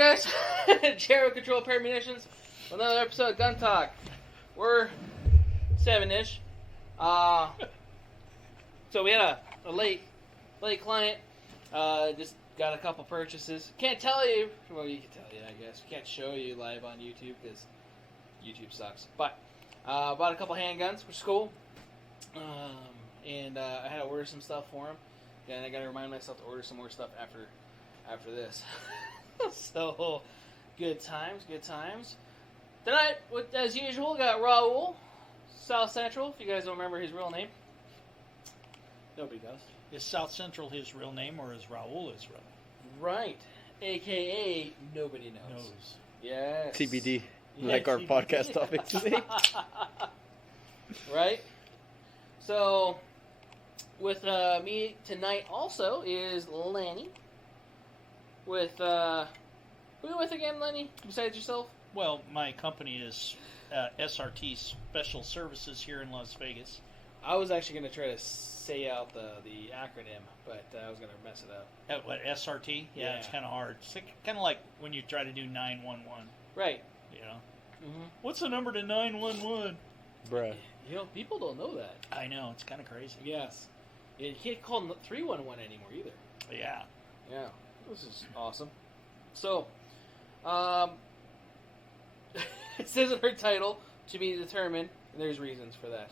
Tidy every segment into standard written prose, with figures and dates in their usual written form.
guys, Jericho Control Pair Munitions, another episode of Gun Talk. We're 7-ish. So we had a late client. Just got a couple purchases. Can't tell you. Well, you can tell you, I guess. Can't show you live on YouTube because YouTube sucks. But bought a couple handguns, which is cool. And I had to order some stuff for him. And I got to remind myself to order some more stuff after this. So, good times. Tonight, as usual, got Raul, South Central, if you guys don't remember his real name. Nobody does. Is South Central his real name, or is Raul his real name? Right. A.K.A. nobody knows. Yes. TBD, Yeah, like our TBD. podcast topic today. Right? So, with me tonight also is Lenny. With, who are you with again, Lenny, besides yourself? Well, my company is SRT Special Services here in Las Vegas. I was actually going to try to say out the acronym, but I was going to mess it up. What, SRT? Yeah. It's kind of hard. It's kind of like when you try to do 911. Right. You know? Mm-hmm. What's the number to 911? Bruh. You know, people don't know that. I know, it's kind of crazy. Yes. You can't call 311 anymore either. Yeah. Yeah. This is awesome. So, it says in her title, to be determined, and there's reasons for that.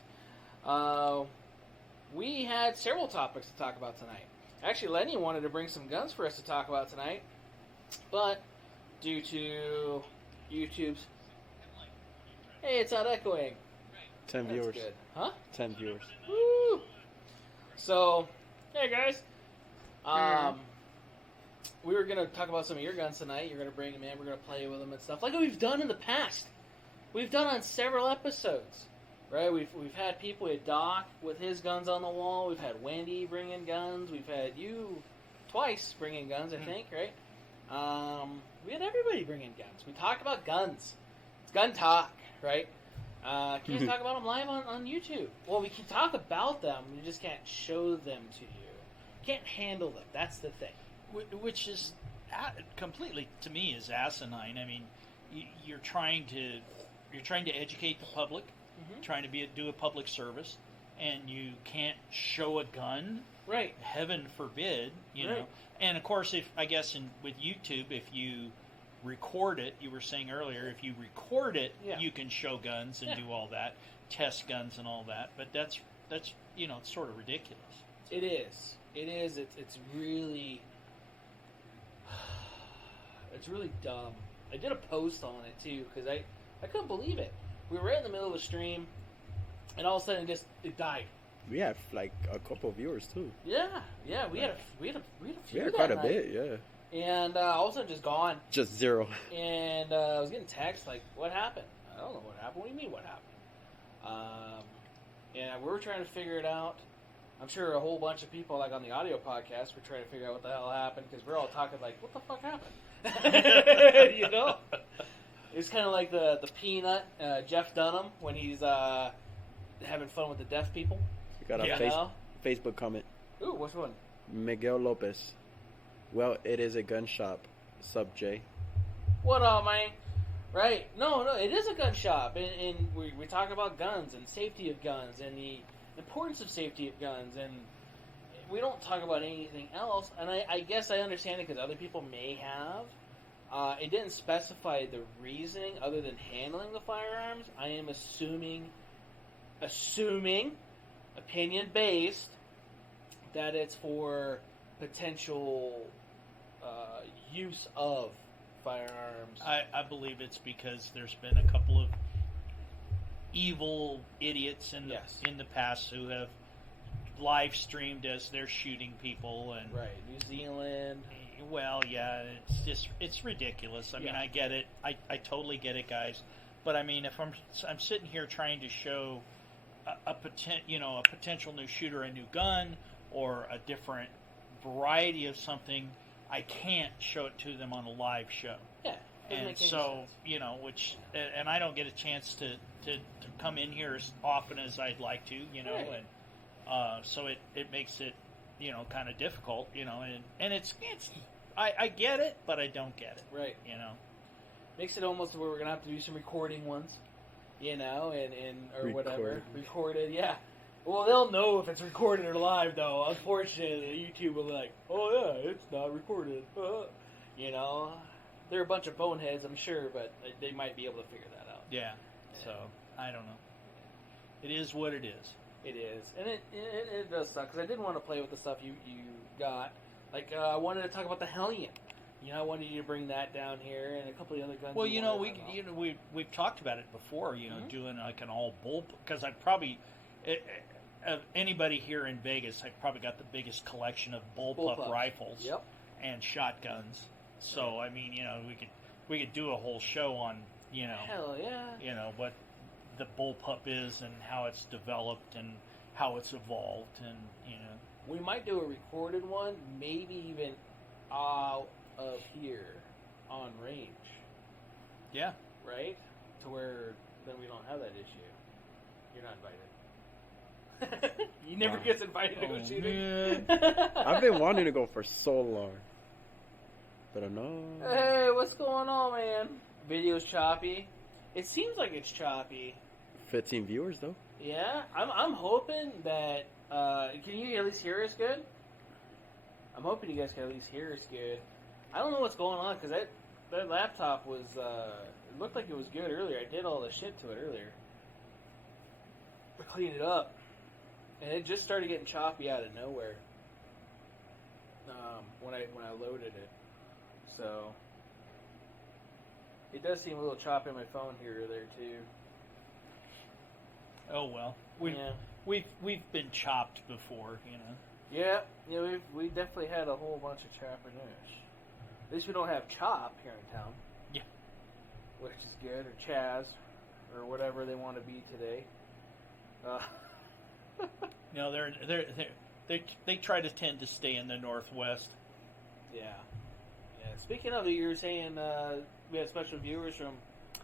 We had several topics to talk about tonight. Actually, Lenny wanted to bring some guns for us to talk about tonight, but due to YouTube's... Hey, it's not echoing. 10 That's viewers. good. Huh? 10 viewers. Woo! So, hey guys. We were going to talk about some of your guns tonight. You're going to bring them in. We're going to play with them and stuff. Like we've done in the past. We've done on several episodes. Right? We've had people. We had Doc with his guns on the wall. We've had Wendy bring in guns. We've had you twice bring in guns, I think, right? We had everybody bring in guns. We talk about guns. It's gun talk, right? Can't talk about them live on YouTube. Well, we can talk about them. We just can't show them to you. Can't handle them. That's the thing. Which is completely, to me, is asinine. I mean, you're trying to educate the public, trying to do a public service, and you can't show a gun. Right. Heaven forbid, you know. And of course, with YouTube, if you record it, you were saying earlier, if you record it, you can show guns and do all that, test guns and all that. But that's it's sort of ridiculous. It is. It's really. It's really dumb. I did a post on it too because I couldn't believe it. We were right in the middle of the stream, and all of a sudden it died. We had like a couple of viewers too. Yeah. We had a few. We had quite a bit, yeah. And all of a sudden, just gone. Just zero. And I was getting texts like, "What happened?" I don't know what happened. What do you mean, what happened? And we were trying to figure it out. I'm sure a whole bunch of people, like on the audio podcast, were trying to figure out what the hell happened because we're all talking like, "What the fuck happened?" You know? It's kind of like the Peanut, Jeff Dunham, when he's having fun with the deaf people. We got a Facebook comment. Ooh, which one? Miguel Lopez. Well, it is a gun shop. Sub J. What up, man? Right. No, it is a gun shop. And we talk about guns and safety of guns and the importance of safety of guns. And we don't talk about anything else. And I guess I understand it because other people may have. It didn't specify the reasoning other than handling the firearms. I am assuming, opinion-based, that it's for potential use of firearms. I believe it's because there's been a couple of evil idiots in the past who have live streamed as they're shooting people and New Zealand. Well, yeah, it's ridiculous. I mean, I get it. I totally get it, guys. But I mean, if I'm sitting here trying to show a potential new shooter a new gun or a different variety of something, I can't show it to them on a live show. Yeah. And so, and I don't get a chance to come in here as often as I'd like to, and so it makes it, kind of difficult, and it's I get it, but I don't get it. Right. You know. Makes it almost where we're gonna have to do some recording ones, you know, and or whatever. Recorded, yeah. Well, they'll know if it's recorded or live, though. Unfortunately, YouTube will be like, "Oh yeah, it's not recorded." You know, they're a bunch of boneheads, I'm sure, but they might be able to figure that out. Yeah. So I don't know. It is what it is. It is, and it does suck because I did want to play with the stuff you got. Like I wanted to talk about the Hellion. You know, I wanted you to bring that down here and a couple of other guns. Well, we've talked about it before. You know, doing like an all bull, because I probably of anybody here in Vegas, I've probably got the biggest collection of bullpup rifles and shotguns. So I mean, you know, we could do a whole show on, you know, hell yeah, you know, what the bullpup is and how it's developed and how it's evolved, and you know, we might do a recorded one, maybe even out of here on range. Yeah. Right? To where then we don't have that issue. You're not invited. You never gets invited to go shooting. I've been wanting to go for so long. But I know. Hey, what's going on, man? Video's choppy. It seems like it's choppy. 15 viewers though. Yeah, I'm hoping that can you at least hear us good? I'm hoping you guys can at least hear us good. I don't know what's going on because that laptop was it looked like it was good earlier. I did all the shit to it earlier. I cleaned it up, and it just started getting choppy out of nowhere. When I loaded it, so it does seem a little choppy on my phone here or there too. Oh well, we've been chopped before, you know. Yeah, we definitely had a whole bunch of chopperness. At least we don't have Chop here in town. Yeah, which is good, or Chaz, or whatever they want to be today. No, they try to tend to stay in the Northwest. Yeah. Speaking of it, you were saying we had special viewers from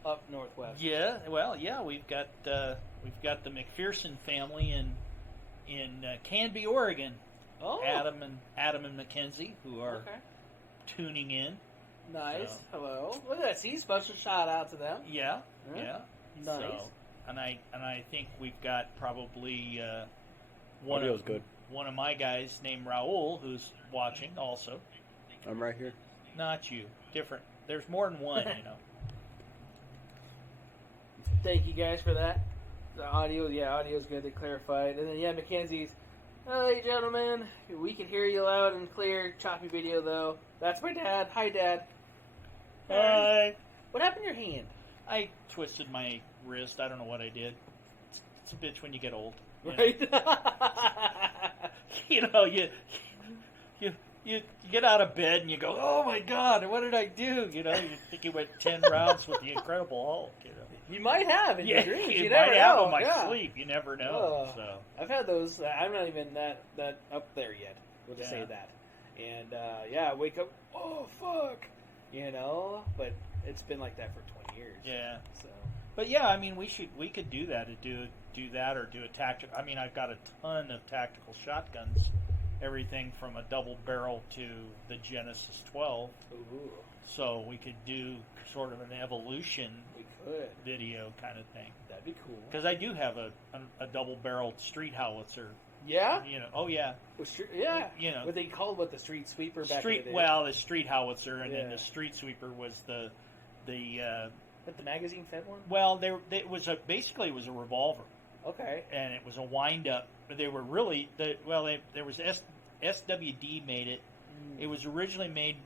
up Northwest. Yeah, well, yeah, we've got the McPherson family in Canby, Oregon. Oh, Adam and Mackenzie, who are tuning in. Nice. Hello. Look at that. See, special shout out to them. Yeah. Nice. So, and I think we've got probably one of my guys named Raul who's watching also. I'm right here. Not you. Different. There's more than one, you know. Thank you guys for that. The audio's good. They clarified. And then, Mackenzie's, hey, gentlemen, we can hear you loud and clear. Choppy video, though. That's my dad. Hi, Dad. Hi. What happened to your hand? I twisted my wrist. I don't know what I did. It's a bitch when you get old. Right? You know, you get out of bed and you go, oh my God, what did I do? You know, you think you went 10 rounds with the Incredible Hulk. You know, you might have in your dreams. You never might know. have in my sleep. You never know. So I've had those. I'm not even that up there yet. We'll just say that. And I wake up. Oh fuck, you know. But it's been like that for 20 years. Yeah. So. But yeah, I mean, we could do that. Do that or do a tactical. I mean, I've got a ton of tactical shotguns. Everything from a double barrel to the Genesis 12. Ooh. So we could do sort of an evolution video kind of thing. That'd be cool. Because I do have a double barreled street howitzer. Yeah? You know, oh yeah. Yeah. You know. What they called the street sweeper back in the day. Well, the street howitzer, and then the street sweeper was the But the magazine fed one? Well, it was basically a revolver. Okay. And it was a wind up. They were really there was SWD made it. It was originally made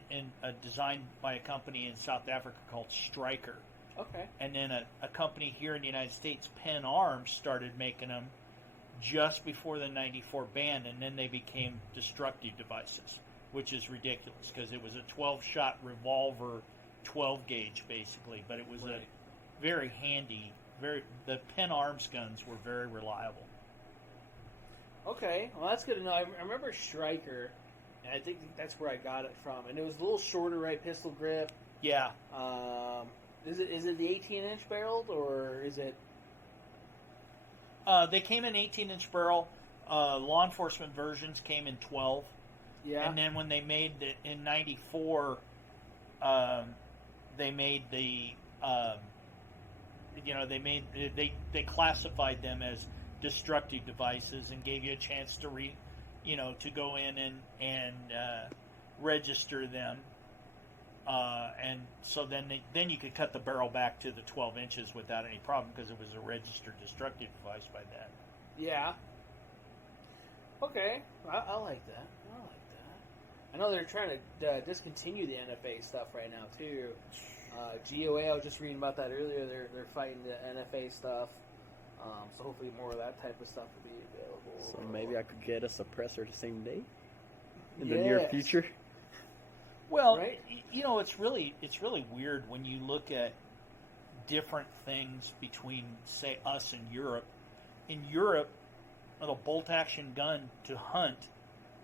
designed by a company in South Africa called Stryker. Okay. And then a company here in the United States, Penn Arms, started making them just before the '94 ban, and then they became destructive devices, which is ridiculous because it was a 12-shot revolver, 12 gauge basically, but it was a very handy. The Penn Arms guns were very reliable. Okay, well that's good to know. I remember Stryker, and I think that's where I got it from. And it was a little shorter, right? Pistol grip. Yeah. Is it the 18-inch barreled or is it? They came in 18-inch barrel. Law enforcement versions came in 12. Yeah. And then when they made in '94, they made the they classified them as destructive devices and gave you a chance to to go in and register them. And so then you could cut the barrel back to the 12 inches without any problem because it was a registered destructive device by then. Yeah. Okay, I like that. I know they're trying to discontinue the NFA stuff right now too. GOA, I was just reading about that earlier. They're fighting the NFA stuff. So hopefully more of that type of stuff will be available. So maybe I could get a suppressor the same day in the near future. Well, right? it's really weird when you look at different things between, say, us and Europe. In Europe, with a bolt-action gun to hunt,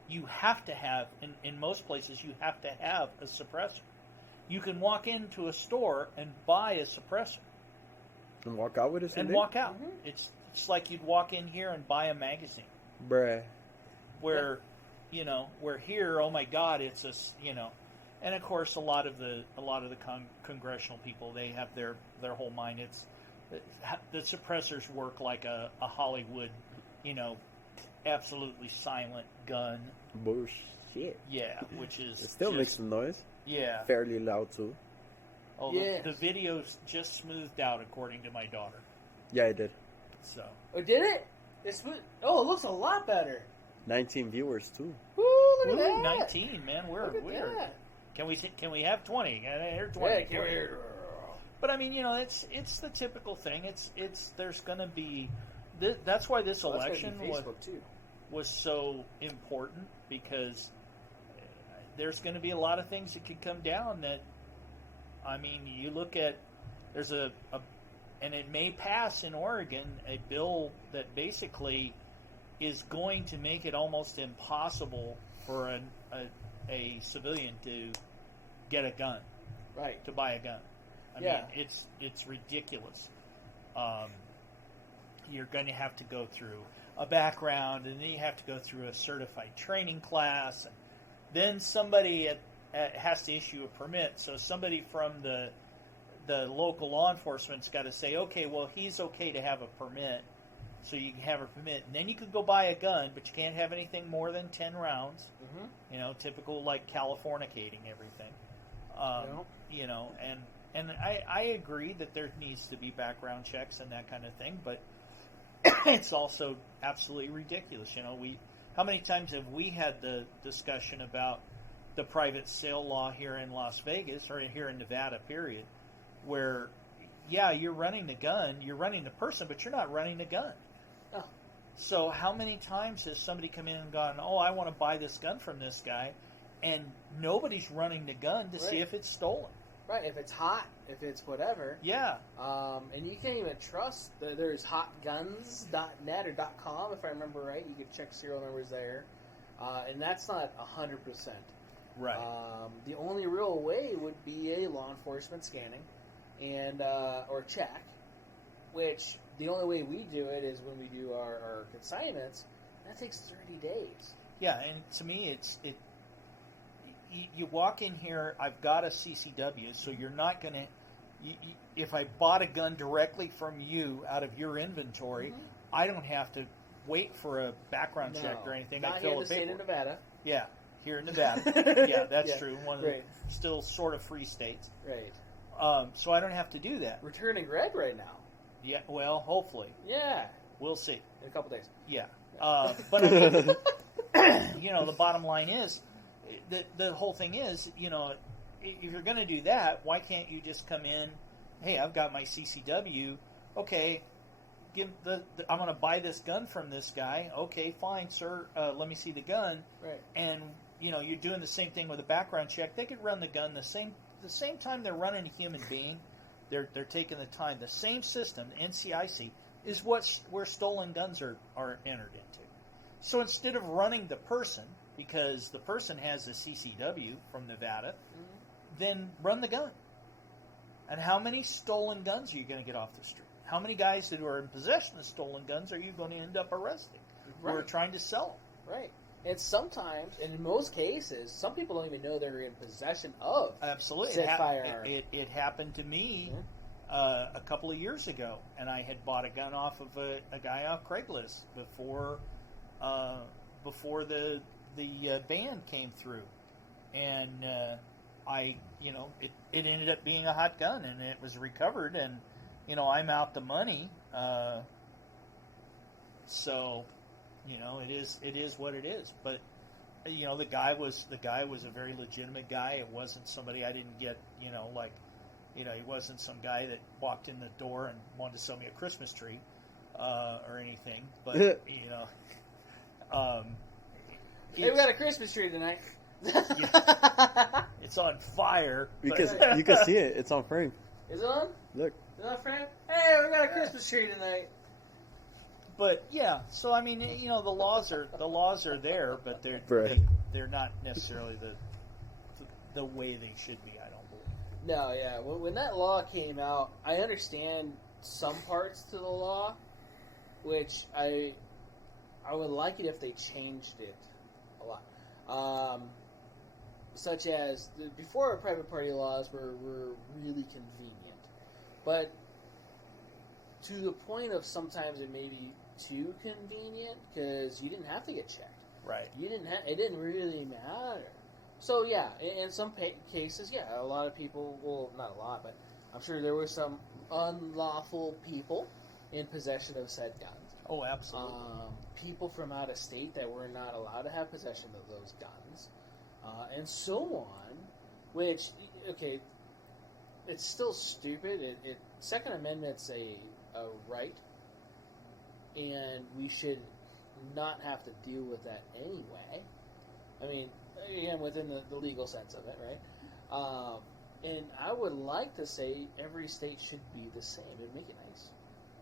you have to have, in most places, you have to have a suppressor. You can walk into a store and buy a suppressor. And walk out with it? And walk out. Mm-hmm. It's like you'd walk in here and buy a magazine. Bruh. Where here, oh my God, it's and of course a lot of the congressional people, they have their whole mind. The suppressors work like a Hollywood, absolutely silent gun. Bullshit. Yeah, which is it still makes some noise. Yeah. Fairly loud too. Oh, yes. The video's just smoothed out according to my daughter. Yeah, it did. So. Oh, did it? It looks a lot better. 19 viewers too. Woo, look at that. 19, man. We're that. Can we have 20? Here's 20. Yeah, but I mean, it's the typical thing. It's there's going to be that's why this election was so important, because there's going to be a lot of things that could come down that, I mean, you look at, there's and it may pass in Oregon, a bill that basically is going to make it almost impossible for a civilian to get a gun, right? To buy a gun. I mean, it's ridiculous. You're going to have to go through a background, and then you have to go through a certified training class, and then somebody has to issue a permit. So somebody from the local law enforcement's got to say, okay, well, he's okay to have a permit, so you can have a permit. And then you could go buy a gun, but you can't have anything more than 10 rounds. Mm-hmm. Typical, like, Californicating everything. And I agree that there needs to be background checks and that kind of thing, but it's also absolutely ridiculous. How many times have we had the discussion about the private sale law here in Las Vegas, or here in Nevada, period, where, yeah, you're running the gun, you're running the person, but you're not running the gun. Oh. So how many times has somebody come in and gone, oh, I want to buy this gun from this guy, and nobody's running the gun to see if it's stolen. Right, if it's hot, if it's whatever. Yeah. And you can't even trust, there's hotguns.net or .com, if I remember right. You can check serial numbers there. And that's not 100%. Right. The only real way would be a law enforcement scanning and or check, which the only way we do it is when we do our consignments. That takes 30 days. Yeah, and to me, you walk in here, I've got a CCW, so you're not going to, if I bought a gun directly from you out of your inventory, mm-hmm. I don't have to wait for a background check or anything. Not here in the state of Nevada. Yeah, here in Nevada. Yeah, that's true. One of the still sort of free states. Right. So I don't have to do that. We're turning red right now. Yeah, well, hopefully. Yeah. We'll see. In a couple days. Yeah. But I mean, the bottom line is, the whole thing is, if you're going to do that, why can't you just come in, hey, I've got my CCW, okay, I'm going to buy this gun from this guy, okay, fine, sir, let me see the gun, right? And, you're doing the same thing with a background check. They could run the gun the same time they're running a human being. They're taking the time. The same system, the NCIC, is where stolen guns are entered into. So instead of running the person, because the person has a CCW from Nevada, mm-hmm. then run the gun. And how many stolen guns are you going to get off the street? How many guys who are in possession of stolen guns are you going to end up arresting? Right. Who are trying to sell them? Right. And sometimes, and in most cases, some people don't even know they're in possession of Absolutely. said firearm. It happened to me a couple of years ago, and I had bought a gun off of a guy off Craigslist before the ban came through, and it ended up being a hot gun, and it was recovered, and I'm out the money, so. It is what it is. But the guy was a very legitimate guy. It wasn't somebody I didn't get. He wasn't some guy that walked in the door and wanted to sell me a Christmas tree or anything. But Hey, we got a Christmas tree tonight. It's on fire. Because you can see it. It's on frame. Is it on? Look. Is it on frame? Hey, we got a Christmas tree tonight. But yeah, so I mean, the laws are there, but they're not necessarily the way they should be. I don't believe. No, yeah. When that law came out, I understand some parts to the law, which I would like it if they changed it a lot. Such as before, private party laws were really convenient, but to the point of sometimes it may be too convenient because you didn't have to get checked. Right. It didn't really matter. So yeah, in some cases, yeah, a lot of people. Well, not a lot, but I'm sure there were some unlawful people in possession of said guns. Oh, absolutely. People from out of state that were not allowed to have possession of those guns, and so on. Which, okay, it's still stupid. Second Amendment's a right, and we should not have to deal with that anyway. I mean, again, within the legal sense of it, right? And I would like to say every state should be the same. It'd make it nice.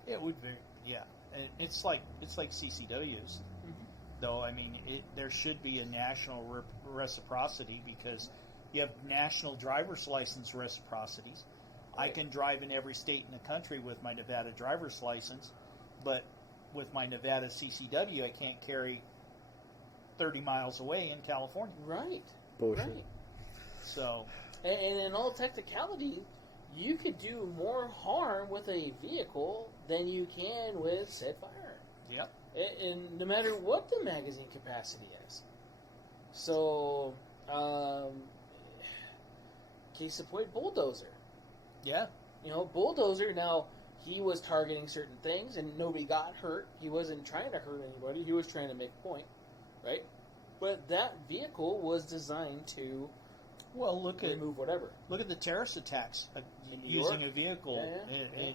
It would be, yeah. And it's like CCWs, though. I mean, there should be a national reciprocity because you have national driver's license reciprocities. Right. I can drive in every state in the country with my Nevada driver's license, but with my Nevada CCW, I can't carry 30 miles away in California. Right. Bullshit. Right. So, and in all technicality, you could do more harm with a vehicle than you can with said firearm. Yep. And no matter what the magazine capacity is. So, case in point, Bulldozer. Yeah. Bulldozer, now, he was targeting certain things, and nobody got hurt. He wasn't trying to hurt anybody. He was trying to make a point, right? But that vehicle was designed to remove whatever. Look at the terrorist attacks in using a vehicle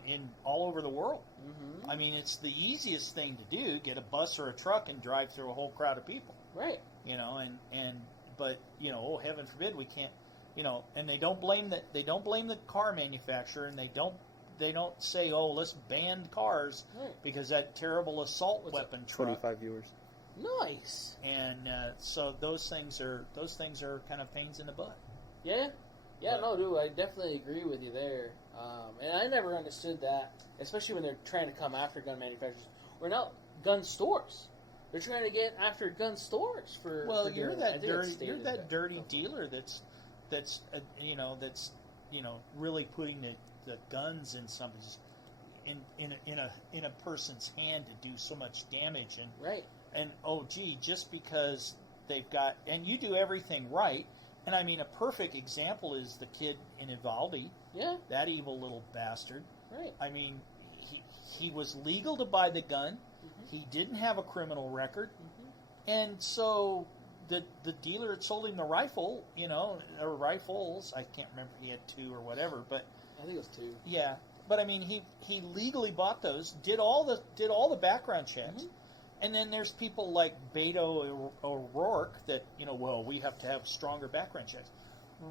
in all over the world. Mm-hmm. I mean, it's the easiest thing to do: get a bus or a truck and drive through a whole crowd of people. Right. But oh, heaven forbid we can't. And they don't blame the car manufacturer, and they don't say, oh, let's ban cars because that terrible assault weapon truck. 25 viewers. Nice. And so those things are kind of pains in the butt. Yeah. Yeah, no, dude, I definitely agree with you there. And I never understood that, especially when they're trying to come after gun manufacturers. Or now, gun stores. They're trying to get after gun stores for. Well, for you're doing that dirty dealer that's really putting the guns in somebody's in a person's hand to do so much damage and just because they've got, and you do everything right. And I mean, a perfect example is the kid in Uvalde. Yeah. That evil little bastard. Right. I mean, he was legal to buy the gun. Mm-hmm. He didn't have a criminal record. Mm-hmm. And so the dealer that sold him the rifle, or rifles, I can't remember, he had 2 or whatever, but I think it was 2. Yeah. But I mean, he legally bought those, did all the background checks. Mm-hmm. And then there's people like Beto O'Rourke that, we have to have stronger background checks.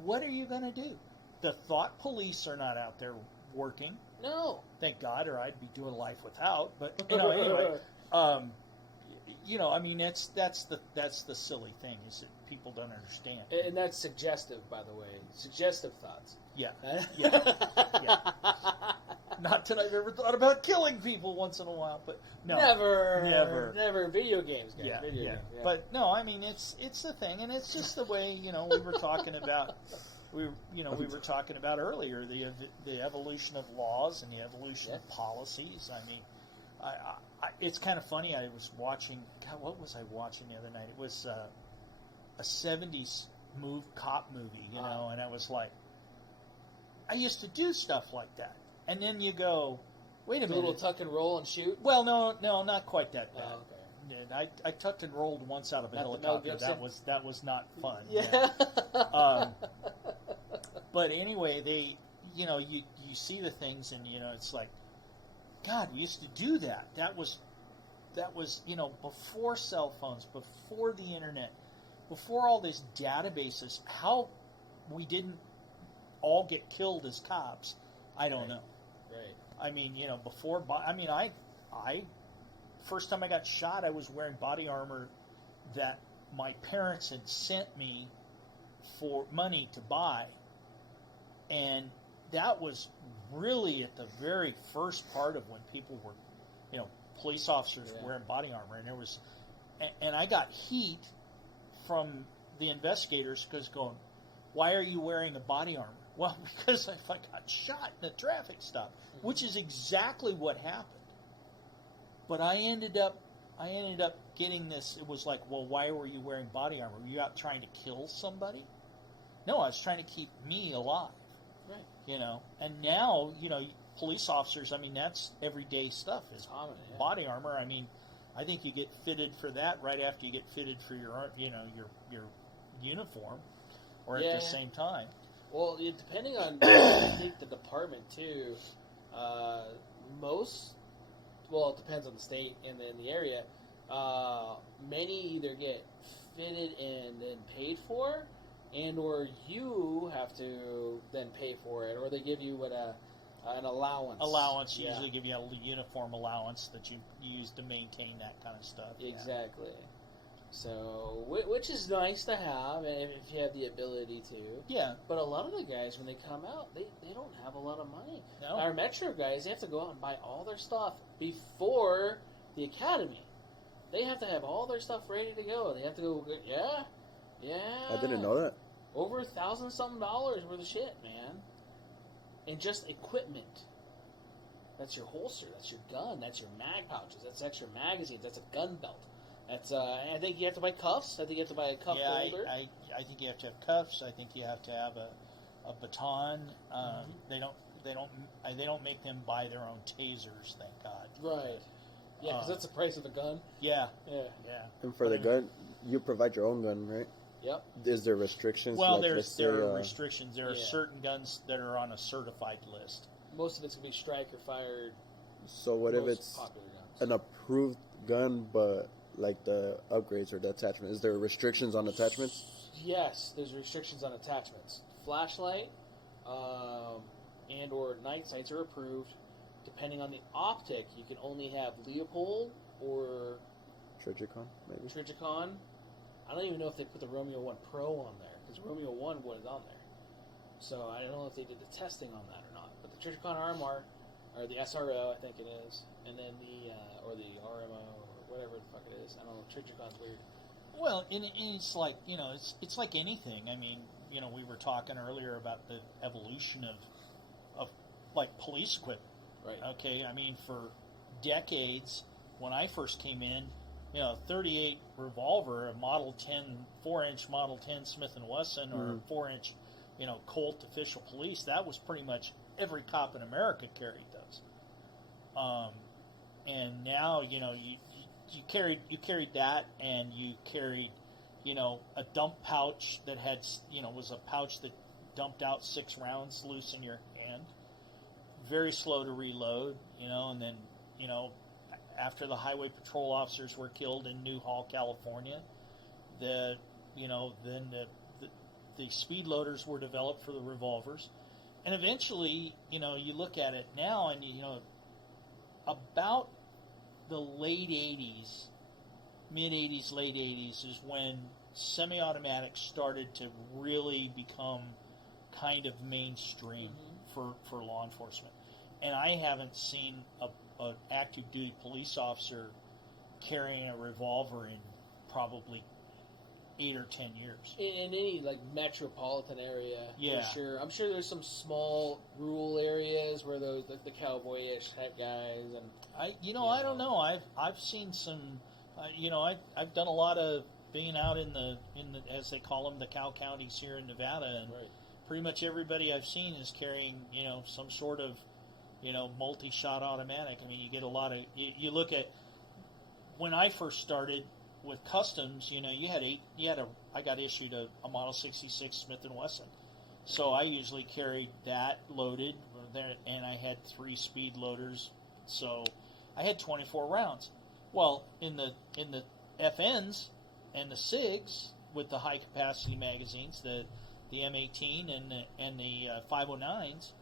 What are you going to do? The thought police are not out there working. No. Thank God, or I'd be doing life without. But, anyway, I mean, that's the silly thing is that people don't understand. And that's suggestive, by the way. Suggestive thoughts. Yeah. Yeah. Yeah. Not that I've ever thought about killing people once in a while, but no, never. Video games, guys. Yeah, Video yeah. games. Yeah. But no, I mean it's the thing, and it's just the way we were talking about. We were talking about earlier the evolution of laws and the evolution of policies. I mean, it's kind of funny. I was watching. God, what was I watching the other night? It was a '70s cop movie, and I was like, I used to do stuff like that, and then you go, wait a minute, a little tuck and roll and shoot. Well, no, not quite that bad. Oh, okay. I tucked and rolled once out of a Not helicopter. That was not fun. Yeah. But anyway, you see the things, and it's like, God, we used to do that. That was before cell phones, before the internet, before all these databases. How we didn't all get killed as cops, I don't know. Right. I mean, before. I mean, I first time I got shot, I was wearing body armor that my parents had sent me for money to buy, and that was really at the very first part of when people were, police officers wearing body armor, and there was, and I got heat from the investigators because going, why are you wearing a body armor? Well, because I got shot in a traffic stop, which is exactly what happened. But I ended up getting this. It was like, well, why were you wearing body armor? Were you out trying to kill somebody? No, I was trying to keep me alive. Right. And now, police officers, I mean, that's everyday stuff. Is common, body armor. I mean, I think you get fitted for that right after you get fitted for your uniform, or at the same time. Well, depending on, I think, the department too. It depends on the state and then the area. Many either get fitted and then paid for, and or you have to then pay for it, or they give you an allowance. Usually give you a uniform allowance that you use to maintain that kind of stuff. Exactly. So, which is nice to have, if you have the ability to. Yeah. But a lot of the guys, when they come out, they don't have a lot of money. No. Our Metro guys, they have to go out and buy all their stuff before the academy. They have to have all their stuff ready to go. They have to go, yeah. I didn't know that. Over $1,000-something worth of shit, man. And just equipment. That's your holster, that's your gun, that's your mag pouches, that's extra magazines, that's a gun belt. That's I think you have to buy cuffs. I think you have to buy a cuff holder. I think you have to have cuffs. I think you have to have a baton. They don't make them buy their own tasers. Thank God. Right. Yeah, because that's the price of the gun. Yeah. And for the gun, you provide your own gun, right? Yep. Is there restrictions? Well, there are restrictions. There are certain guns that are on a certified list. Most of it's gonna be striker fired. So what if it's an approved gun, but like the upgrades or the attachment? Is there restrictions on attachments? Yes, there's restrictions on attachments. Flashlight and or night sights are approved. Depending on the optic, you can only have Leopold or Trigicon, maybe. Trigicon. I don't even know if they put the Romeo 1 Pro on there, because Romeo 1 was on there. So I don't know if they did the testing on that or not. But the Trigicon RMR, or the SRO, I think it is, and then the RMO, whatever the fuck it is. I don't know. Trigicon's weird. Well, and it's like, it's like anything. I mean, we were talking earlier about the evolution of like police equipment. Right. Okay. I mean, for decades, when I first came in, 38 revolver, a Model 10, 4-inch Model 10 Smith & Wesson, or a 4-inch, Colt official police. That was pretty much every cop in America carried those. And now, you carried that, and you carried, a dump pouch that had, was a pouch that dumped out 6 rounds loose in your hand. Very slow to reload, and then, after the highway patrol officers were killed in Newhall, California, then the speed loaders were developed for the revolvers. And eventually, you look at it now, and, about the late 80s, mid-80s, late 80s is when semi-automatics started to really become kind of mainstream for law enforcement. and I haven't seen an active duty police officer carrying a revolver in probably 8 or 10 years. In any like metropolitan area, yeah, for sure. I'm sure there's some small rural areas where those the cowboyish type guys and I don't know. I've seen some. I've done a lot of being out in the as they call them, the cow counties here in Nevada, and pretty much everybody I've seen is carrying some sort of multi-shot automatic. I mean, you get a lot of you look at when I first started with customs. I got issued a Model 66 Smith & Wesson, so I usually carried that loaded there, and I had 3 speed loaders, so I had 24 rounds. Well, in the FNs and the SIGs with the high capacity magazines, the M18 and the 509s,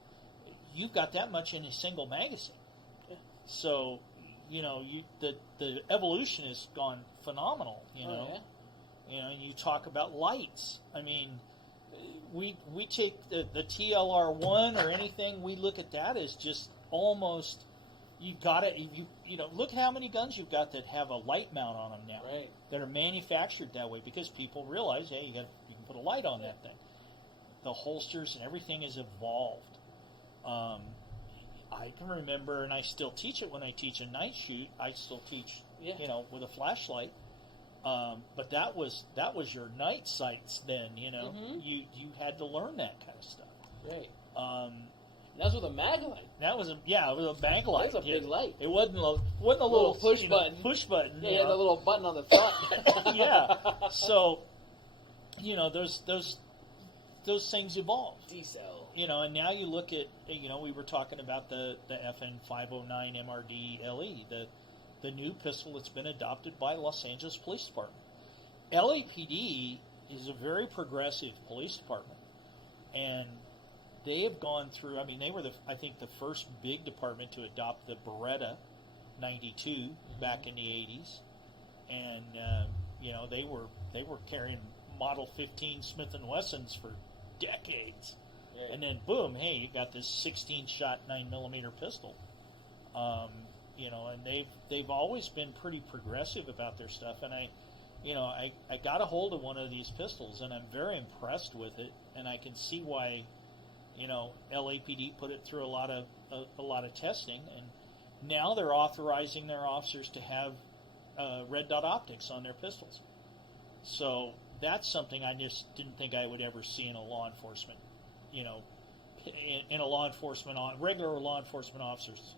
you've got that much in a single magazine. So, the evolution has gone phenomenal. You talk about lights. I mean, we take the TLR1 or anything. We look at that as just almost. You've got it. Look at how many guns you've got that have a light mount on them now. Right. That are manufactured that way because people realize, hey, you can put a light on that thing. The holsters and everything has evolved. I can remember, and I still teach it when I teach a night shoot. I still teach, with a flashlight. But that was your night sights then. Mm-hmm. You had to learn that kind of stuff. Right. That was with a mag light. It was a mag light. It was a big light. It wasn't a little push button. Push button. Yeah, the little button on the front. Yeah. So, those things evolved. D-cell. And now you look at, we were talking about the FN 509 MRD LE, the new pistol that's been adopted by Los Angeles Police Department. LAPD is a very progressive police department, and they have gone through. I mean, they were the first big department to adopt the Beretta 92 back in the 80s, and they were carrying Model 15 Smith & Wessons for decades, and then boom, hey, you got this 16-shot 9mm pistol, and they've always been pretty progressive about their stuff, and I got a hold of one of these pistols, and I'm very impressed with it, and I can see why. LAPD put it through a lot of testing, and now they're authorizing their officers to have red dot optics on their pistols. So that's something I just didn't think I would ever see in a law enforcement, in a regular law enforcement officer's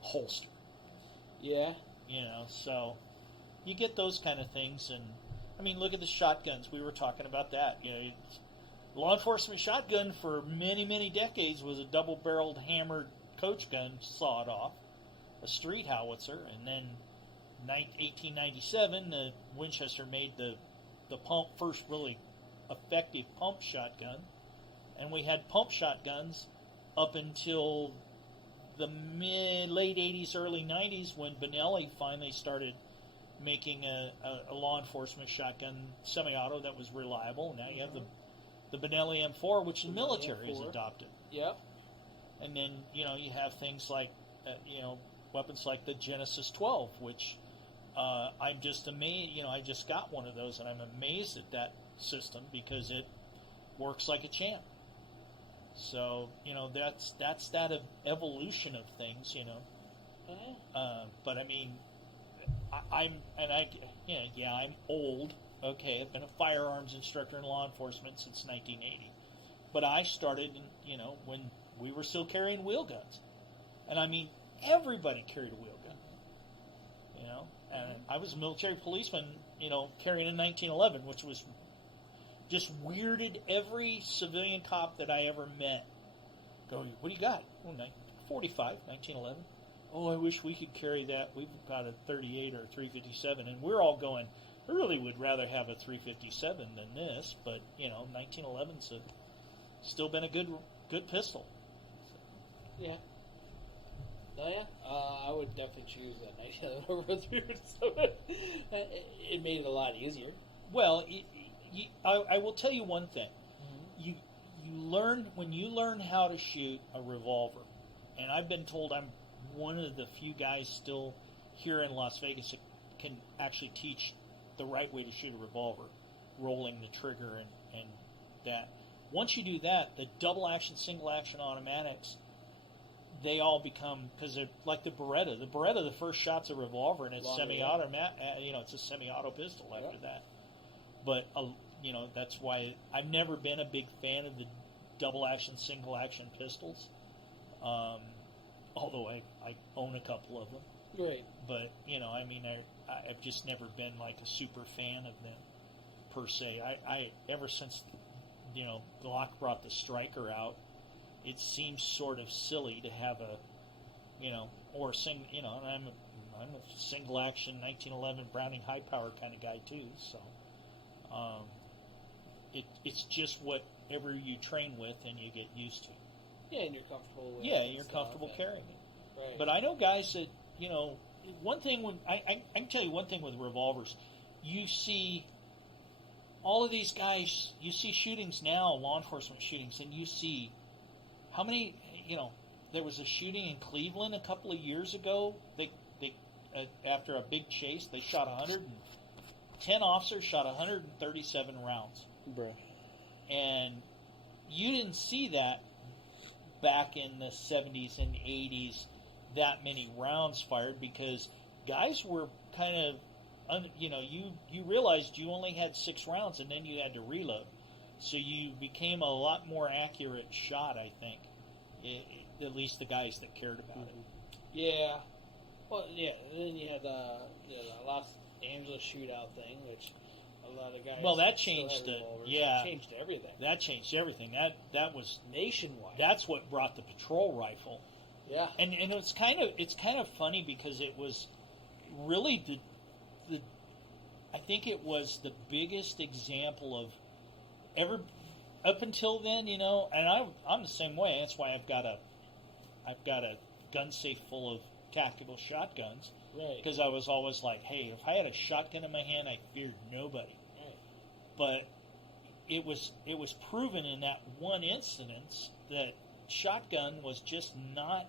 holster. Yeah. So you get those kind of things, and I mean, look at the shotguns. We were talking about that. Law enforcement shotgun for many, many decades was a double-barreled hammered coach gun, sawed off, a street howitzer, and then 1897, the Winchester made the first really effective pump shotgun, and we had pump shotguns up until the late 80s, early 90s, when Benelli finally started making a law enforcement shotgun semi-auto that was reliable. Now you have the Benelli M4, which the military has adopted. Yep. And then, you have things like, weapons like the Genesis 12, which I'm just amazed. I just got one of those, and I'm amazed at that system because it works like a champ. So, that's that evolution of things, But I mean, I'm old. Okay, I've been a firearms instructor in law enforcement since 1980. But I started, when we were still carrying wheel guns. And I mean, everybody carried a wheel gun. And I was a military policeman, carrying a 1911, which was just weirded every civilian cop that I ever met. Go, what do you got? Oh, 45, 1911. Oh, I wish we could carry that. We've got a 38 or a 357. And we're all going, I really would rather have a 357 than this, but 1911's still been a good pistol. Yeah. Oh yeah. I would definitely choose a 1911 over a 357. It made it a lot easier. Well, I will tell you one thing. Mm-hmm. You learn when you learn how to shoot a revolver, and I've been told I'm one of the few guys still here in Las Vegas that can actually teach the right way to shoot a revolver, rolling the trigger and that. Once you do that, the double action, single action automatics, they all become, because they're like the Beretta. The Beretta, the first shot's a revolver, and it's semi-auto. It's a semi-auto pistol after that. But that's why I've never been a big fan of the double action, single action pistols. Although I own a couple of them. Right. But I've just never been like a super fan of them per se. I ever since Glock brought the Striker out, it seems sort of silly to have and I'm a single action 1911 Browning high power kind of guy too. So it's just whatever you train with and you get used to. Yeah, and you're comfortable with. Yeah, you're comfortable carrying it. Right. But I know guys that one thing when I can tell you one thing with revolvers, you see all of these guys, you see shootings now, law enforcement shootings, and you see how many, there was a shooting in Cleveland a couple of years ago. They after a big chase, they shot 10 officers shot 137 rounds. Bruh. And you didn't see that back in the 70s and 80s, that many rounds fired, because guys were kind of, you realized you only had 6 rounds and then you had to reload. So you became a lot more accurate shot, I think. At least the guys that cared about it. Yeah. Well, yeah. And then you had the Los Angeles shootout thing, which a lot of guys. Well, that changed changed everything. That changed everything. That was nationwide. That's what brought the patrol rifle. Yeah. And it's kind of funny because it was really the I think it was the biggest example of ever up until then, and I'm the same way. That's why I've got a gun safe full of tactical shotguns. Right. Because I was always like, hey, if I had a shotgun in my hand, I feared nobody. Right. But it was proven in that one incident that shotgun was just not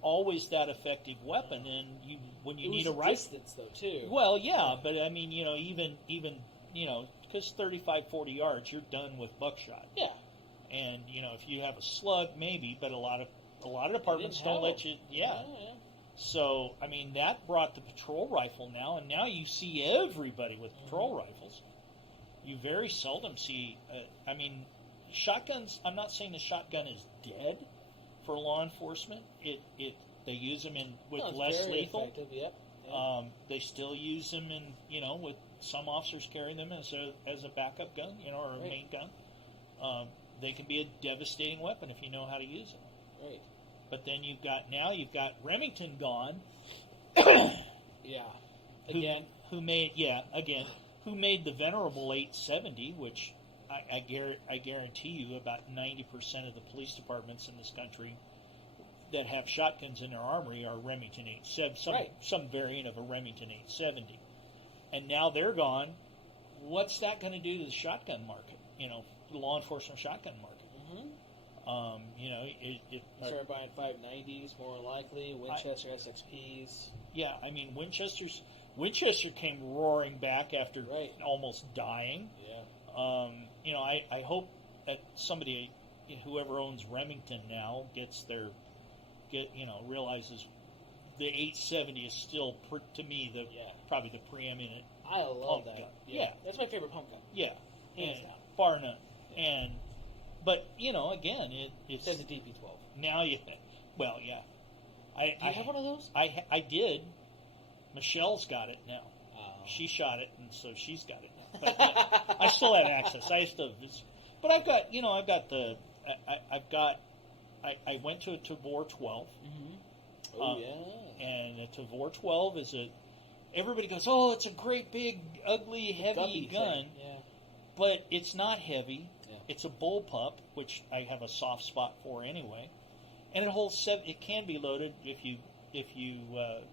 always that effective weapon, and when you need a rifle, distance though too. Well, yeah, but I mean, even because 35, 40 yards, you're done with buckshot. Yeah. And if you have a slug, maybe, but a lot of departments don't let you. Yeah. So I mean, that brought the patrol rifle now, and now you see everybody with patrol rifles. You very seldom see. Shotguns. I'm not saying the shotgun is dead for law enforcement. They use them with less lethal. Effective, yep. Yeah. They still use them with some officers carry them as a backup gun, or a main gun. They can be a devastating weapon if you know how to use them. Right. But then you've got Remington gone. Yeah. Again. Who made the venerable 870, which I guarantee you about 90% of the police departments in this country that have shotguns in their armory are Remington 870, some variant of a Remington 870. And now they're gone. What's that going to do to the shotgun market? The law enforcement shotgun market. Mm-hmm. Start buying 590s more likely. Winchester SXPs. Yeah, I mean Winchester came roaring back after almost dying. Yeah. I hope that somebody, whoever owns Remington now, realizes the 870 is still to me probably the preeminent. I love that. Gun. Yeah, that's my favorite pump gun. Yeah, hands down, bar none. Yeah. But again, it says a DP12. Now you, well, yeah. Do you have one of those? I did. Michelle's got it now. Oh. She shot it, and so she's got it now. But I still have access. But I've got. I went to a Tavor 12. Mm-hmm. Oh yeah. And a Tavor 12 is everybody goes, oh, it's a great big ugly heavy gun. Thing. Yeah. But it's not heavy. Yeah. It's a bullpup, which I have a soft spot for anyway, and it can be loaded if you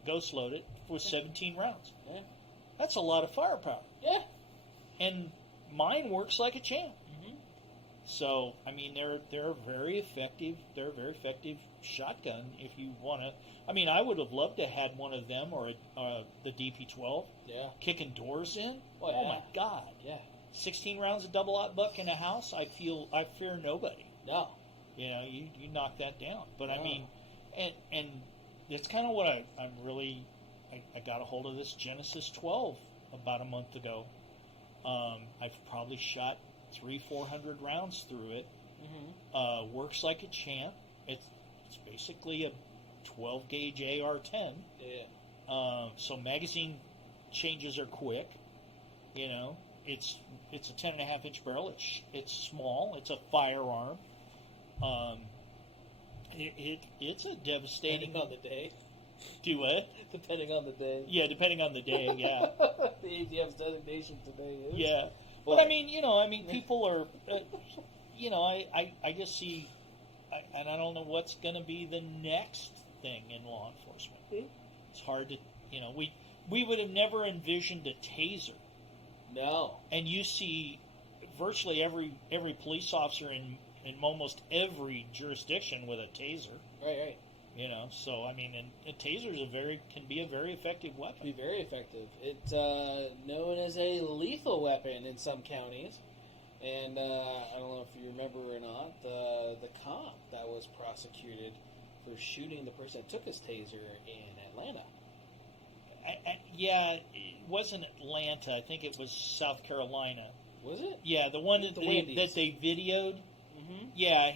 ghost load it with 17 rounds. Yeah. That's a lot of firepower. Yeah. And mine works like a champ. Mm-hmm. So I mean, they're very effective. They're a very effective shotgun if you want to. I mean, I would have loved to have had one of them or the DP-12. Yeah. Kicking doors in. Oh, yeah. Oh my God. Yeah. 16 rounds of double-aught buck in a house. I fear nobody. No. You know, you knock that down. But I No. mean, and it's kind of what I'm really. I got a hold of this Genesis 12 about a month ago. I've probably shot 300-400 rounds through it. Mm-hmm. Works like a champ. It's basically a 12 gauge AR-10. Yeah. So magazine changes are quick. You know, it's a 10.5 inch barrel. It's small. It's a firearm. It's a devastating. Depending on the day. Do what? Depending on the day. Yeah, depending on the day. Yeah. The ATF's designation today is. Yeah. But I mean, people are, I just see, and I don't know what's going to be the next thing in law enforcement. Mm-hmm. It's hard to, we would have never envisioned a taser. No. And you see virtually every police officer in almost every jurisdiction with a taser. Right. So I mean, and tasers can be a very effective weapon. Be very effective. It's known as a lethal weapon in some counties, and I don't know if you remember or not the cop that was prosecuted for shooting the person that took his taser in Atlanta. Yeah, it wasn't Atlanta. I think it was South Carolina. Was it? Yeah, the one that they videoed. Mm-hmm. Yeah,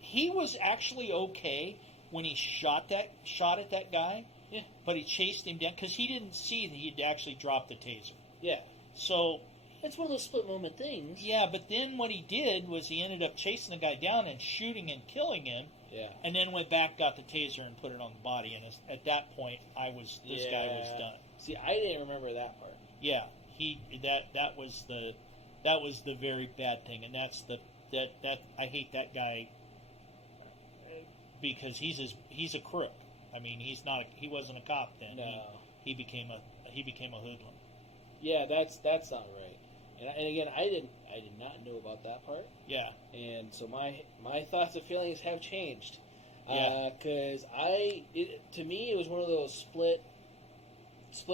he was actually okay when he shot at that guy. Yeah. But he chased him down because he didn't see that he'd actually dropped the taser. Yeah. So it's one of those split moment things. Yeah, but then what he did was he ended up chasing the guy down and shooting and killing him. Yeah. And then went back, got the taser, and put it on the body. And at that point, guy was done. See, I didn't remember that part. Yeah, that was the very bad thing, and that's that I hate that guy because he's a crook. I mean, he wasn't a cop then. No. He became a hoodlum. Yeah, that's not right. And again, I did not know about that part. Yeah. And so my thoughts and feelings have changed. Yeah. Because to me, it was one of those split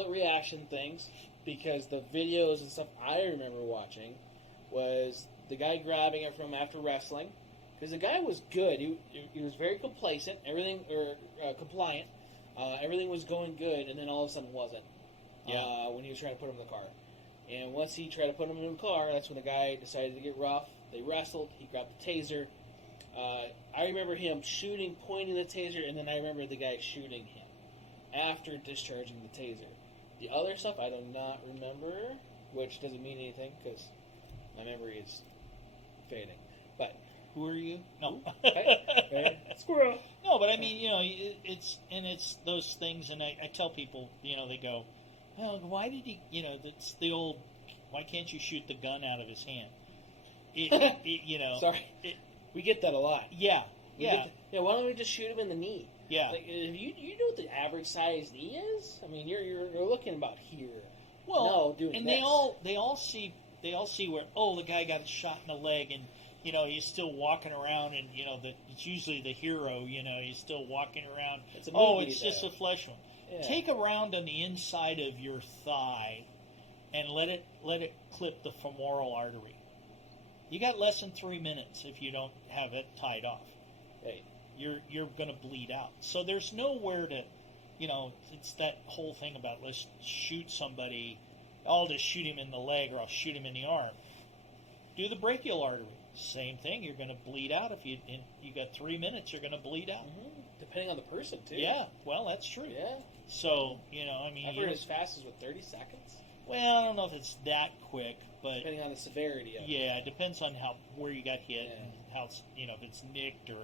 reaction things. Because the videos and stuff I remember watching was the guy grabbing it from after wrestling. Because the guy was good. He was very complacent. Compliant. Everything was going good, and then all of a sudden wasn't. Yeah. When he was trying to put him in the car. And once he tried to put him in the car, that's when the guy decided to get rough. They wrestled. He grabbed the taser. I remember him pointing the taser, and then I remember the guy shooting him after discharging the taser. The other stuff I do not remember, which doesn't mean anything because my memory is fading. But who are you? No. Right? Squirrel. No, but I mean, it's those things, and I tell people, they go, well, why did he, that's the old, why can't you shoot the gun out of his hand? Sorry. We get that a lot. Yeah. Yeah. Why don't we just shoot him in the knee? Yeah. Like, you know what the average size knee is? I mean, you're looking about here. Well, doing and this. they all see where the guy got shot in the leg, and he's still walking around, and it's usually the hero. He's still walking around. It's just a flesh wound. Yeah. Take a round on the inside of your thigh, and let it clip the femoral artery. You got less than 3 minutes if you don't have it tied off. Right. You're going to bleed out. So there's nowhere to, it's that whole thing about let's shoot somebody. I'll just shoot him in the leg or I'll shoot him in the arm. Do the brachial artery. Same thing. You're going to bleed out if you got 3 minutes. You're going to bleed out. Mm-hmm. Depending on the person too. Yeah. Well, that's true. Yeah. So I've heard as fast as 30 seconds. Well, I don't know if it's that quick, but depending on the severity of it. Yeah, it depends on where you got hit and how if it's nicked or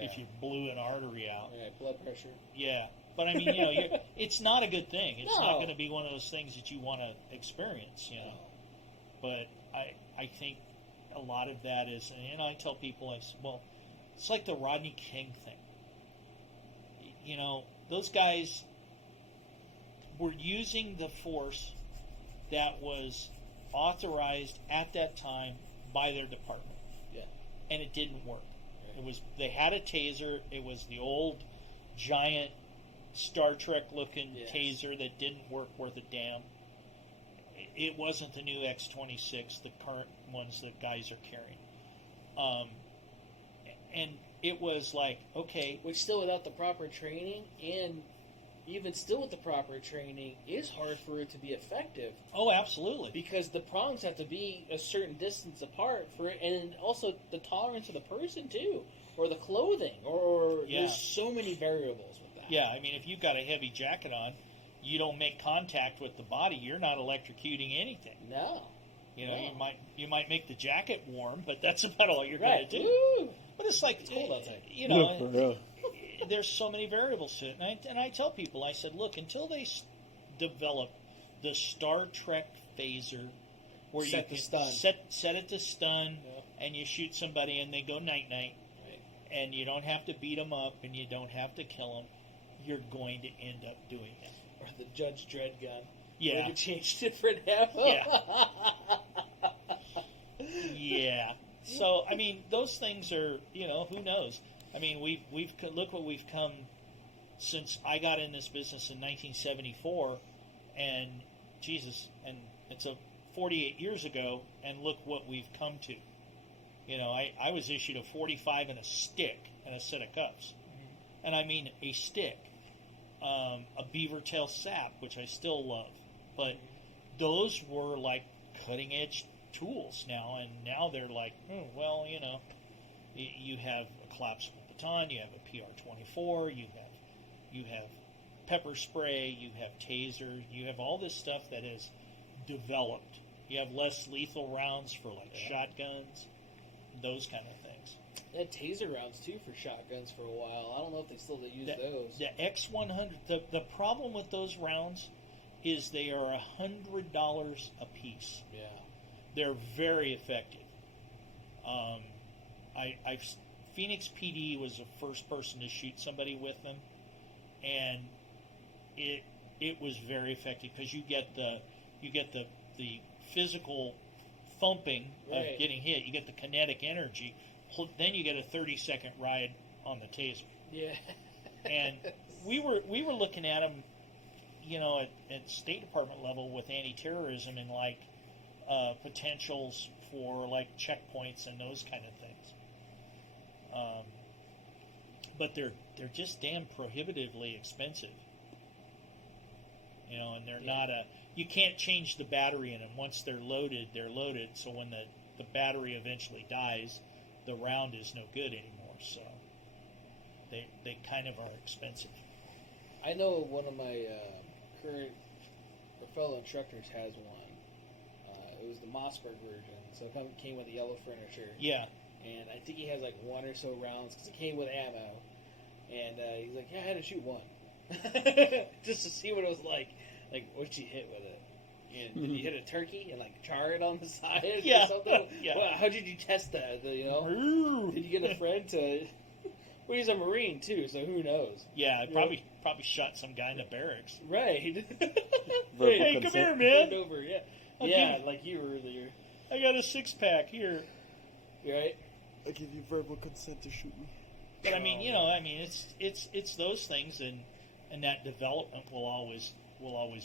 if you blew an artery out. Right, blood pressure. Yeah, but I mean, it's not a good thing. It's not going to be one of those things that you want to experience, But I think a lot of that is, and I tell people, it's like the Rodney King thing. Those guys were using the force that was authorized at that time by their department. Yeah. And it didn't work. Right. They had a taser. It was the old giant Star Trek looking taser that didn't work worth a damn. It wasn't the new X26, the current ones that guys are carrying. And it was like, okay. Which still without the proper training, and even still with the proper training, is hard for it to be effective. Oh, absolutely. Because the prongs have to be a certain distance apart for it, and also the tolerance of the person, too. Or the clothing, or there's so many variables with that. Yeah, I mean, if you've got a heavy jacket on, you don't make contact with the body, you're not electrocuting anything. No. You might make the jacket warm, but that's about all you're going to do. Woo! But it's like, it's cold outside. There's so many variables to it. And I tell people, I said, look, until they develop the Star Trek phaser, where you set it to stun, and you shoot somebody and they go night-night, and you don't have to beat them up and you don't have to kill them, you're going to end up doing it. Or the Judge Dredd gun. Yeah. Where you changed it for ammo. Yeah. Yeah. So, I mean, those things are, who knows? I mean, we've look what we've come since I got in this business in 1974, and Jesus, and it's 48 years ago, and look what we've come to. I was issued a 45 and a stick and a set of cuffs. Mm-hmm. And I mean a stick. A beaver tail sap, which I still love. But those were like cutting edge tools now, and now they're like, you have a collapsible baton, you have a PR-24, you have pepper spray, you have tasers, you have all this stuff that is developed. You have less lethal rounds for shotguns, those kind of things. They had taser rounds too for shotguns for a while. I don't know if they still use those. The X100. The problem with those rounds is they are $100 a piece. Yeah, they're very effective. Phoenix PD was the first person to shoot somebody with them, and it was very effective because you get the physical thumping of getting hit. You get the kinetic energy. Then you get a 30-second ride on the taser. Yeah. And we were looking at them, at State Department level with anti-terrorism and potentials for checkpoints and those kind of things. But they're just damn prohibitively expensive. And they're not you can't change the battery in them. Once they're loaded, they're loaded. So when the battery eventually dies, the round is no good anymore. So they kind of are expensive. I know one of my current fellow instructors has one. It was the Mossberg version, so it came with the yellow furniture. Yeah. And I think he has one or so rounds because it came with ammo. And he's like, yeah, I had to shoot one. Just to see what it was like. What'd you hit with it? And did you hit a turkey and char it on the side or something? Yeah. Well, how did you test that? Did you get a friend to... Well, he's a Marine too, so who knows? Yeah, probably shot some guy in the barracks. Right. Hey, come here, man. Over, yeah. Yeah, like you earlier. I got a 6-pack here. Right. I give you verbal consent to shoot me. But I mean, it's those things, and that development will always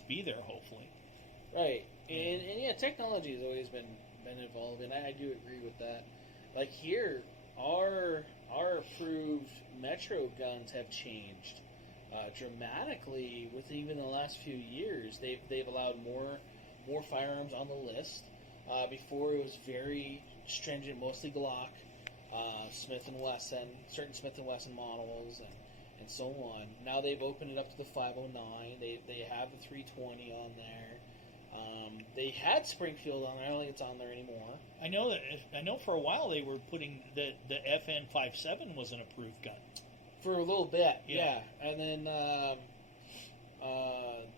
be there, hopefully. Right, and yeah, technology has always been involved, and I do agree with that. Like here, our approved Metro guns have changed dramatically with even the last few years. They've allowed more firearms on the list. Before it was very stringent, mostly Glock, Smith & Wesson, certain Smith & Wesson models, and so on. Now they've opened it up to the 509. They have the 320 on there. They had Springfield on there. I don't think it's on there anymore. I know for a while they were putting the FN57 was an approved gun. For a little bit, yeah. And then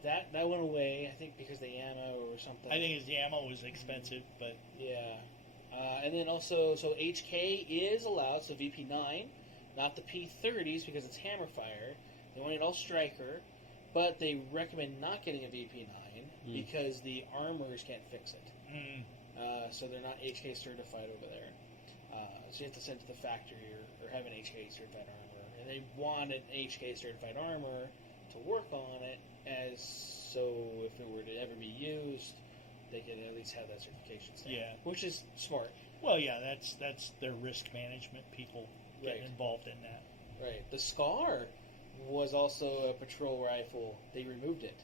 that went away, I think, because the ammo or something. I think the ammo was expensive, but... Yeah. And then also, so HK is allowed, so VP9, not the P30s because it's hammer fire. They want it all striker, but they recommend not getting a VP9 because the armors can't fix it. so they're not HK certified over there. So you have to send it to the factory or have an HK certified armor, and they want an HK certified armor to work on it, as so if it were to ever be used, they could at least have that certification stamp. Yeah, which is smart. Well, yeah, that's their risk management people getting involved in that. Right. The Scar was also a patrol rifle. They removed it.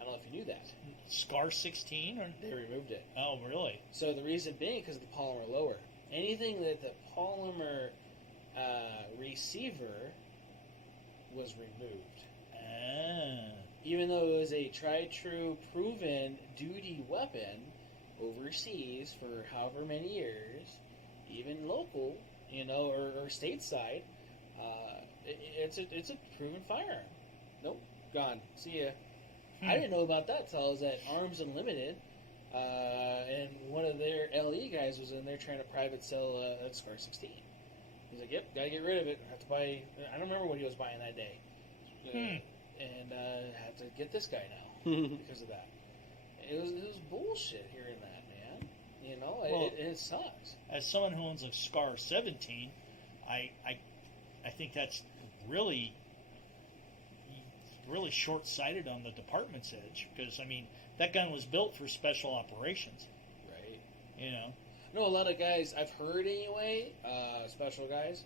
I don't know if you knew that. Scar 16? Or? They removed it. Oh, really? So the reason being because the polymer lower. Anything that the polymer receiver was removed. Ah. Even though it was a tried-true, proven duty weapon overseas for however many years, even local, or stateside, it's a proven firearm. Nope, gone. See ya. I didn't know about that until I was at Arms Unlimited, and one of their LE guys was in there trying to private sell a Scar 16. He's like, "Yep, gotta get rid of it. I have to buy." I don't remember what he was buying that day, and have to get this guy now because of that. It was bullshit hearing that, man. Well, it sucks. As someone who owns a Scar 17, I think that's really short-sighted on the department's edge, because that gun was built for special operations, right? No, a lot of guys I've heard anyway, special guys,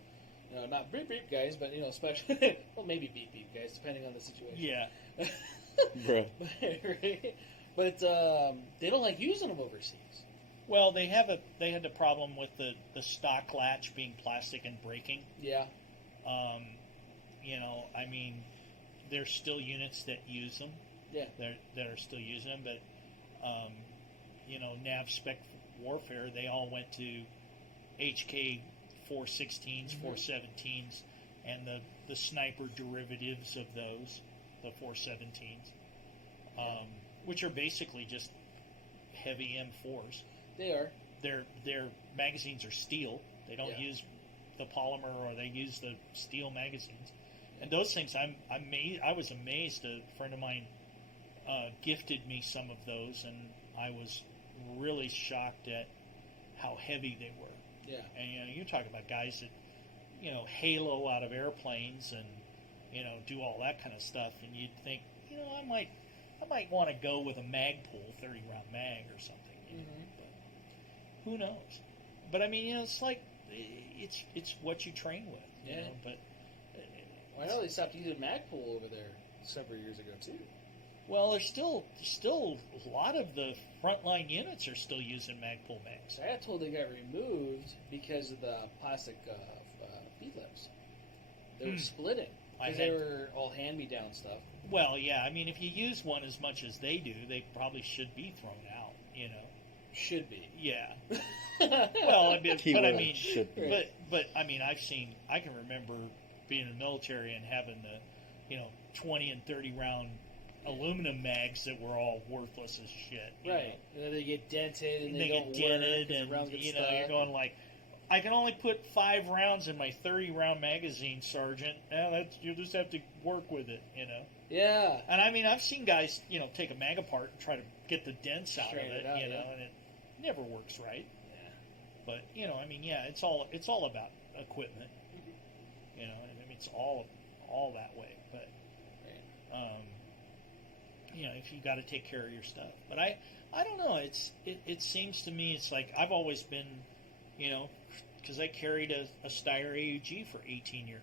not beep beep guys, but special. Well, maybe beep beep guys, depending on the situation. Yeah. Right? But they don't like using them overseas. Well, they had the problem with the stock latch being plastic and breaking. Yeah. There's still units that use them. Yeah. That are still using them, but nav spec warfare, they all went to HK 416s, 417s, and the sniper derivatives of those, the 417s, which are basically just heavy M4s. They are. Their magazines are steel. They don't use the polymer, or they use the steel magazines. And those things, I was amazed. A friend of mine gifted me some of those, and I was really shocked at how heavy they were. Yeah. And you're talking about guys that halo out of airplanes and do all that kind of stuff, and you'd think I might want to go with a Magpul 30-round mag or something. But who knows? But it's like it's what you train with. Yeah. But I know they stopped using Magpul over there several years ago too. Well, there's still a lot of the frontline units are still using Magpul mags. I got told they got removed because of the plastic feed lips. They were splitting because they were all hand-me-down stuff. Well, yeah, if you use one as much as they do, they probably should be thrown out. Should be. Yeah. Well, should be. But I can remember being in the military and having the 20 and 30 round aluminum mags that were all worthless as shit. Right. And then they get dented and they get dented, and you're going like, I can only put 5 rounds in my 30 round magazine, Sergeant. You just have to work with it, Yeah. And I've seen guys, take a mag apart and try to get the dents out of it, and it never works right. Yeah. But it's all about equipment. It's all that way. But if you got to take care of your stuff. But I don't know. It seems to me it's like I've always been, because I carried a Steyr AUG for 18 years.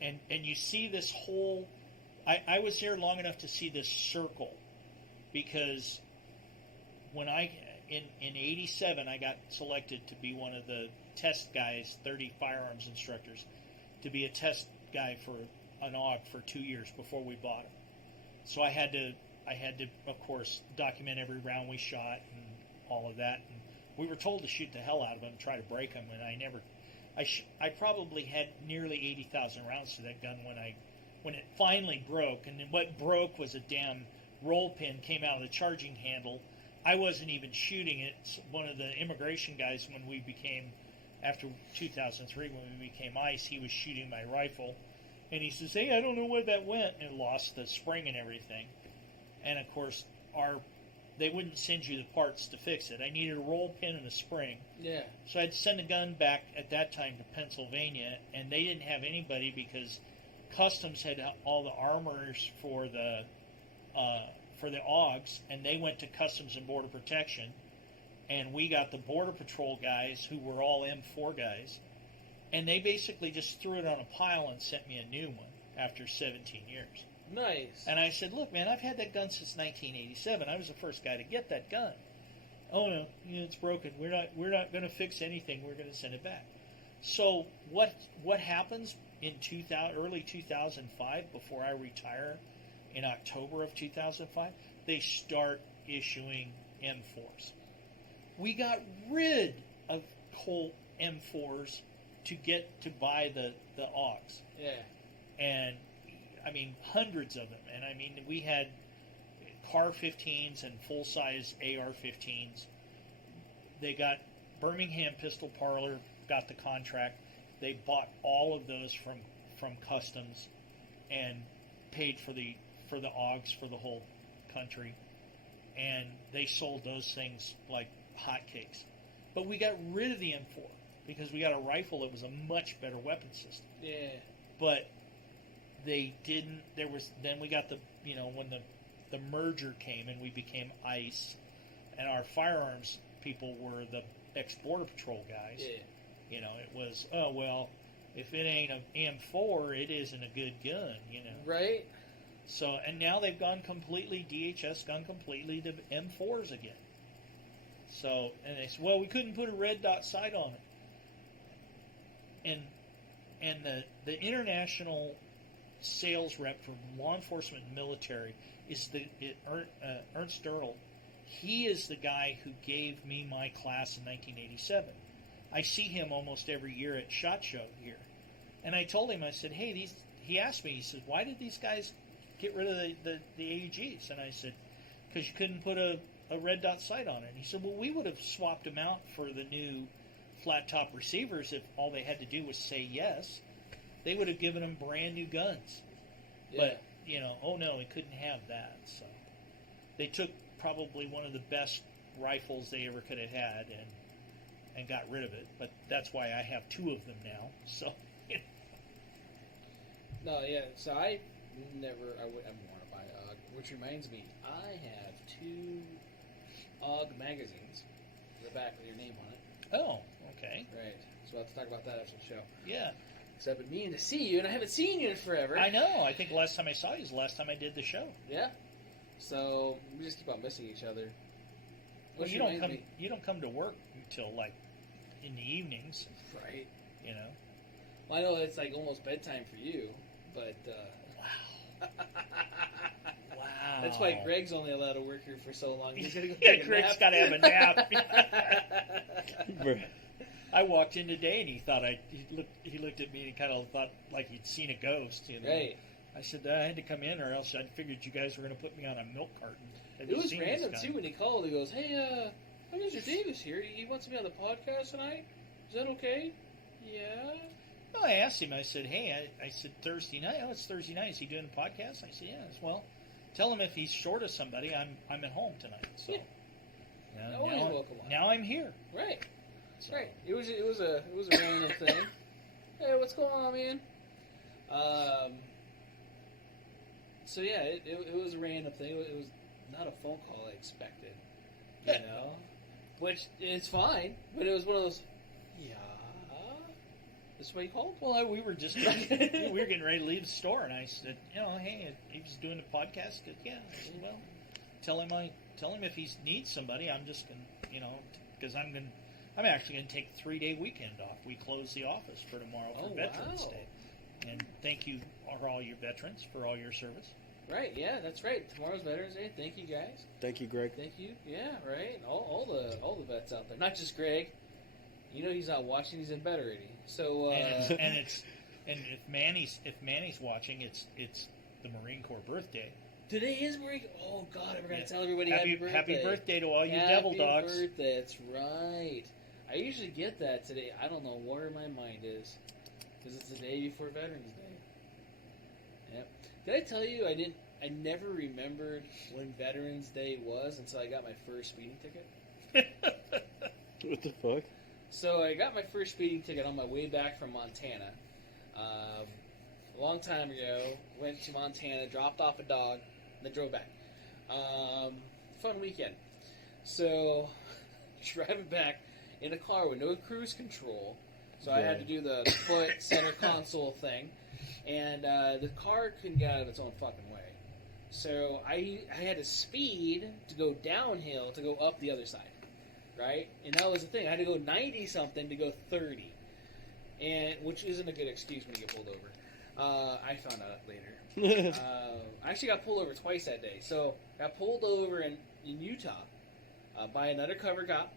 And you see this whole. I was there long enough to see this circle, because when in '87 I got selected to be one of the test guys, 30 firearms instructors, to be a test guy for an AUG for 2 years before we bought them. So I had to, of course, document every round we shot and all of that. And we were told to shoot the hell out of them and try to break them, and I probably had nearly 80,000 rounds to that gun when it finally broke. And then what broke was a damn roll pin came out of the charging handle. I wasn't even shooting it. One of the immigration guys, after 2003, when we became ICE, he was shooting my rifle. And he says, "Hey, I don't know where that went," and lost the spring and everything. And of course, our they wouldn't send you the parts to fix it. I needed a roll pin and a spring. Yeah. So I had to send the gun back at that time to Pennsylvania, and they didn't have anybody because Customs had all the armors for the AUGs, and they went to Customs and Border Protection, and we got the Border Patrol guys who were all M4 guys, and they basically just threw it on a pile and sent me a new one after 17 years. Nice. And I said, look, man, I've had that gun since 1987. I was the first guy to get that gun. Oh, no, it's broken. We're not going to fix anything. We're going to send it back. So what happens in early 2005, before I retire in October of 2005? They start issuing M4s. We got rid of Colt M4s to buy the AUGs. Yeah. And I mean, hundreds of them. And I mean, we had CAR 15s and full-size AR 15s. They got Birmingham Pistol Parlor, got the contract. They bought all of those from Customs and paid for the AUGs for the whole country. And they sold those things like hotcakes. But we got rid of the M4 because we got a rifle that was a much better weapon system. Yeah. But they didn't. Then we got when the merger came and we became ICE, and our firearms people were the ex-Border Patrol guys. Yeah. It was, oh well, if it ain't an M4, it isn't a good gun. Right. So, and now they've gone completely, DHS gone completely to M4s again. So, and they said, well, we couldn't put a red dot sight on it. And the international sales rep for law enforcement and military is Ernst Derl. He is the guy who gave me my class in 1987. I see him almost every year at SHOT Show here. And I told him, I said, hey, he asked me, he said, why did these guys get rid of the AEGs? And I said, because you couldn't put a red dot sight on it. And he said, well, we would have swapped them out for the new flat top receivers if all they had to do was say yes. They would have given them brand new guns. Yeah. But, oh no, we couldn't have that. So they took probably one of the best rifles they ever could have had and got rid of it. But that's why I have two of them now. So. No, yeah. So I wouldn't want to buy AUG. Which reminds me, I have two AUG magazines. The back with your name on it. Oh, okay. Right. So we'll have to talk about that after the show. Yeah. Because I've been meaning to see you, and I haven't seen you in forever. I know. I think the last time I saw you is the last time I did the show. Yeah. So we just keep on missing each other. Well, you don't come to work until like in the evenings, right? Well, I know it's like almost bedtime for you, but wow. Wow. That's why Greg's only allowed to work here for so long. He's gonna go yeah, Greg's got to have a nap. I walked in today and he looked at me and kind of thought like he'd seen a ghost. Right. I said I had to come in or else I figured you guys were going to put me on a milk carton. It was random too when he called. He goes, "Hey, Mr. Davis here. He wants to be on the podcast tonight. Is that okay?" Yeah. Well, I asked him. I said, "Hey, I said Thursday night. Oh, it's Thursday night. Is he doing a podcast?" I said, "Yes." Well, tell him if he's short of somebody, I'm at home tonight. So yeah. Now I'm here. Right. So. Right. It was a random thing. Hey, what's going on, man? So yeah, it was a random thing. It was not a phone call I expected, which it's fine. But it was one of those. Yeah. This way you called? Well, we were just getting ready to leave the store, and I said, hey, he was doing a podcast. Yeah. I said, well, tell him if he needs somebody. I'm just gonna, because I'm actually going to take a 3-day weekend off. We close the office for tomorrow for Veterans Day. And thank you for all your veterans for all your service. Right, yeah, that's right. Tomorrow's Veterans Day. Thank you, guys. Thank you, Greg. Thank you. Yeah, right. All the vets out there. Not just Greg. He's not watching. He's in bed already. So and if Manny's watching, it's the Marine Corps birthday. Today is Marine. Oh God, I forgot to tell everybody happy birthday. Happy birthday to all you devil dogs. Happy birthday. That's right. I usually get that today. I don't know where my mind is because it's the day before Veterans Day. Yep. Did I tell you I didn't? I never remembered when Veterans Day was until I got my first speeding ticket. What the fuck? So I got my first speeding ticket on my way back from Montana. A long time ago, went to Montana, dropped off a dog, then drove back. Fun weekend. So, driving back in a car with no cruise control. So I had to do the foot center console thing. And the car couldn't get out of its own fucking way. So I had to speed to go downhill to go up the other side. Right? And that was the thing. I had to go 90-something to go 30. Which isn't a good excuse when you get pulled over. I found out later. I actually got pulled over twice that day. So, got pulled over in Utah by an undercover cop.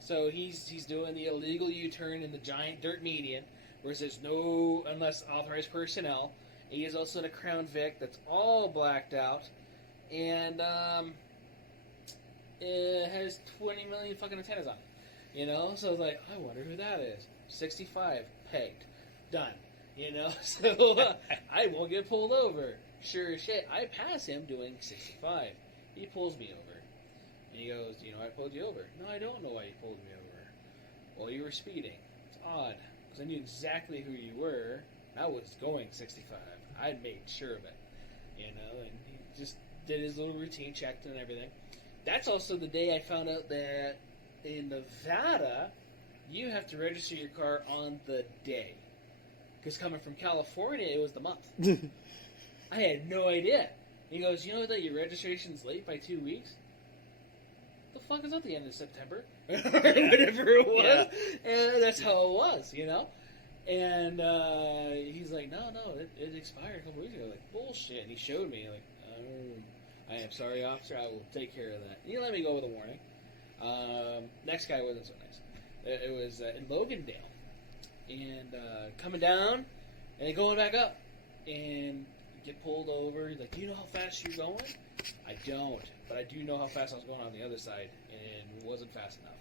So, he's doing the illegal U-turn in the giant dirt median, where there's no, unless authorized personnel. He is also in a Crown Vic that's all blacked out. And, it has 20 million fucking antennas on it. You know? So, I was like, I wonder who that is. 65. Pegged. Done. You know? So, I won't get pulled over. Sure as shit, I pass him doing 65. He pulls me over. And he goes, do you know why I pulled you over? No, I don't know why you pulled me over. Well, you were speeding. It's odd. Because I knew exactly who you were. I was going 65. I made sure of it. You know? And he just did his little routine, checked and everything. That's also the day I found out that in Nevada, you have to register your car on the day. Because coming from California, it was the month. I had no idea. He goes, you know that your registration's late by 2 weeks? The fuck is that the end of September? Whatever it was. Yeah. And that's how it was, you know? And he's like, no, it expired a couple weeks ago. Like, bullshit. And he showed me, like, I am sorry, officer. I will take care of that. And he let me go with a warning. Next guy wasn't so nice. It was in Logandale. And coming down, and then going back up. And get pulled over. He's like, do you know how fast you're going? I don't. But I do know how fast I was going on the other side. And it wasn't fast enough.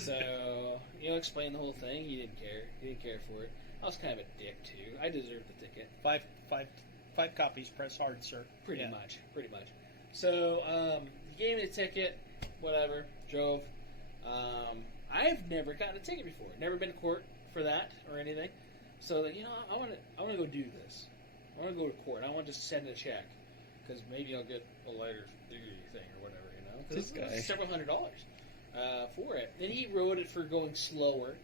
So, explain the whole thing. He didn't care. He didn't care for it. I was kind of a dick, too. I deserved the ticket. Five copies, press hard, sir. Pretty much. So, he gave me the ticket, whatever, drove. I've never gotten a ticket before. Never been to court for that or anything. So, I want to go do this. I want to go to court. I want to just send a check. Because maybe I'll get a lighter duty thing or whatever, Because it's several $100s for it. And he wrote it for going slower,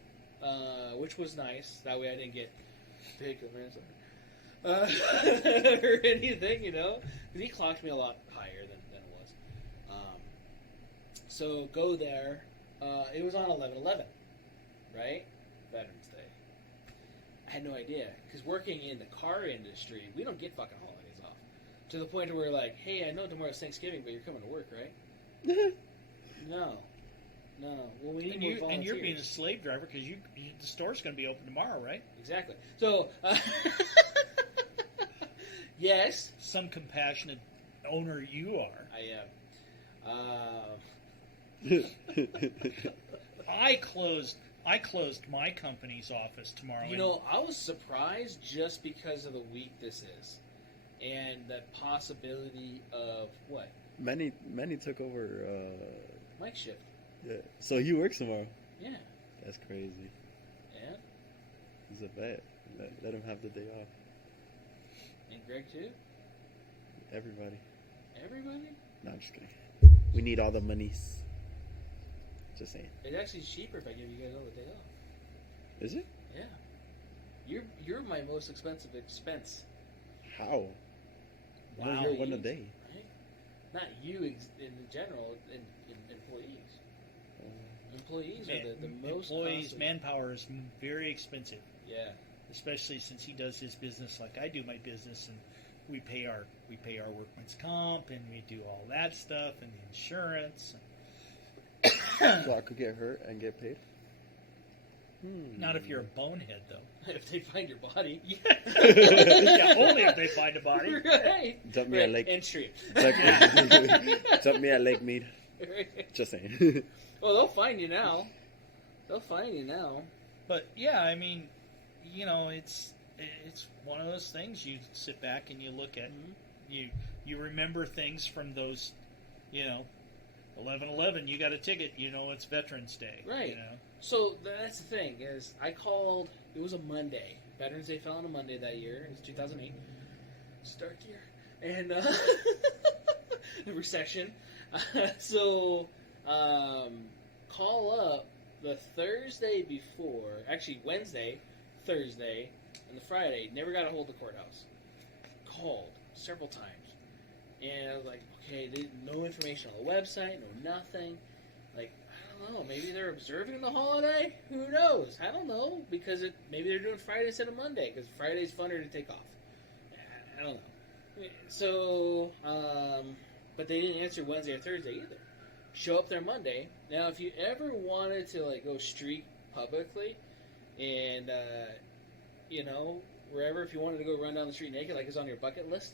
which was nice. That way I didn't get big or anything, Because he clocked me a lot higher than it was. So go there. It was on 11/11, right? Veterans Day. I had no idea. Because working in the car industry, we don't get fucking holidays off. To the point where we're like, hey, I know tomorrow's Thanksgiving, but you're coming to work, right? No. Well, we need more volunteers. And you're being a slave driver because the store's going to be open tomorrow, right? Exactly. So, yes. Some compassionate owner you are. I am. I closed my company's office tomorrow. I was surprised just because of the week this is. And the possibility of what? Many took over Mike's shift. Yeah. So he works tomorrow. Yeah. That's crazy. Yeah. He's a vet. Let him have the day off. And Greg too? Everybody? No, I'm just kidding. We need all the monies. Just saying. It's actually cheaper if I give you guys all the day off. Is it? Yeah. You're my most expensive expense. How? Wow. You're one a day. Right? Not you in general, in employees. Employees are the most employees. costly. Manpower is very expensive. Yeah. Especially since he does his business like I do my business, and we pay our workman's comp, and we do all that stuff, and the insurance. So I could get hurt and get paid? Not if you're a bonehead, though. If they find your body. Yeah, only if they find a body. Right. Dump me at Lake. End Street. Dump me at Lake Mead. Just saying. Well, they'll find you now. But yeah, I mean, it's one of those things you sit back and you look at. Mm-hmm. You remember things from those, 11/11. You got a ticket. It's Veterans Day. Right. So that's the thing is, I called. It was a Monday. Veterans Day fell on a Monday that year. It was 2008. Start year. And the recession. So call up the Thursday before, actually Wednesday, Thursday, and the Friday. Never got a hold of the courthouse. Called several times. And I was like, okay, no information on the website, no nothing. Like, I don't know, maybe they're observing the holiday? Who knows? I don't know, because maybe they're doing Friday instead of Monday, because Friday's funner to take off. I don't know. So, but they didn't answer Wednesday or Thursday either. Show up there Monday. Now, if you ever wanted to, like, go streak publicly, and, wherever, if you wanted to go run down the street naked, like it's on your bucket list,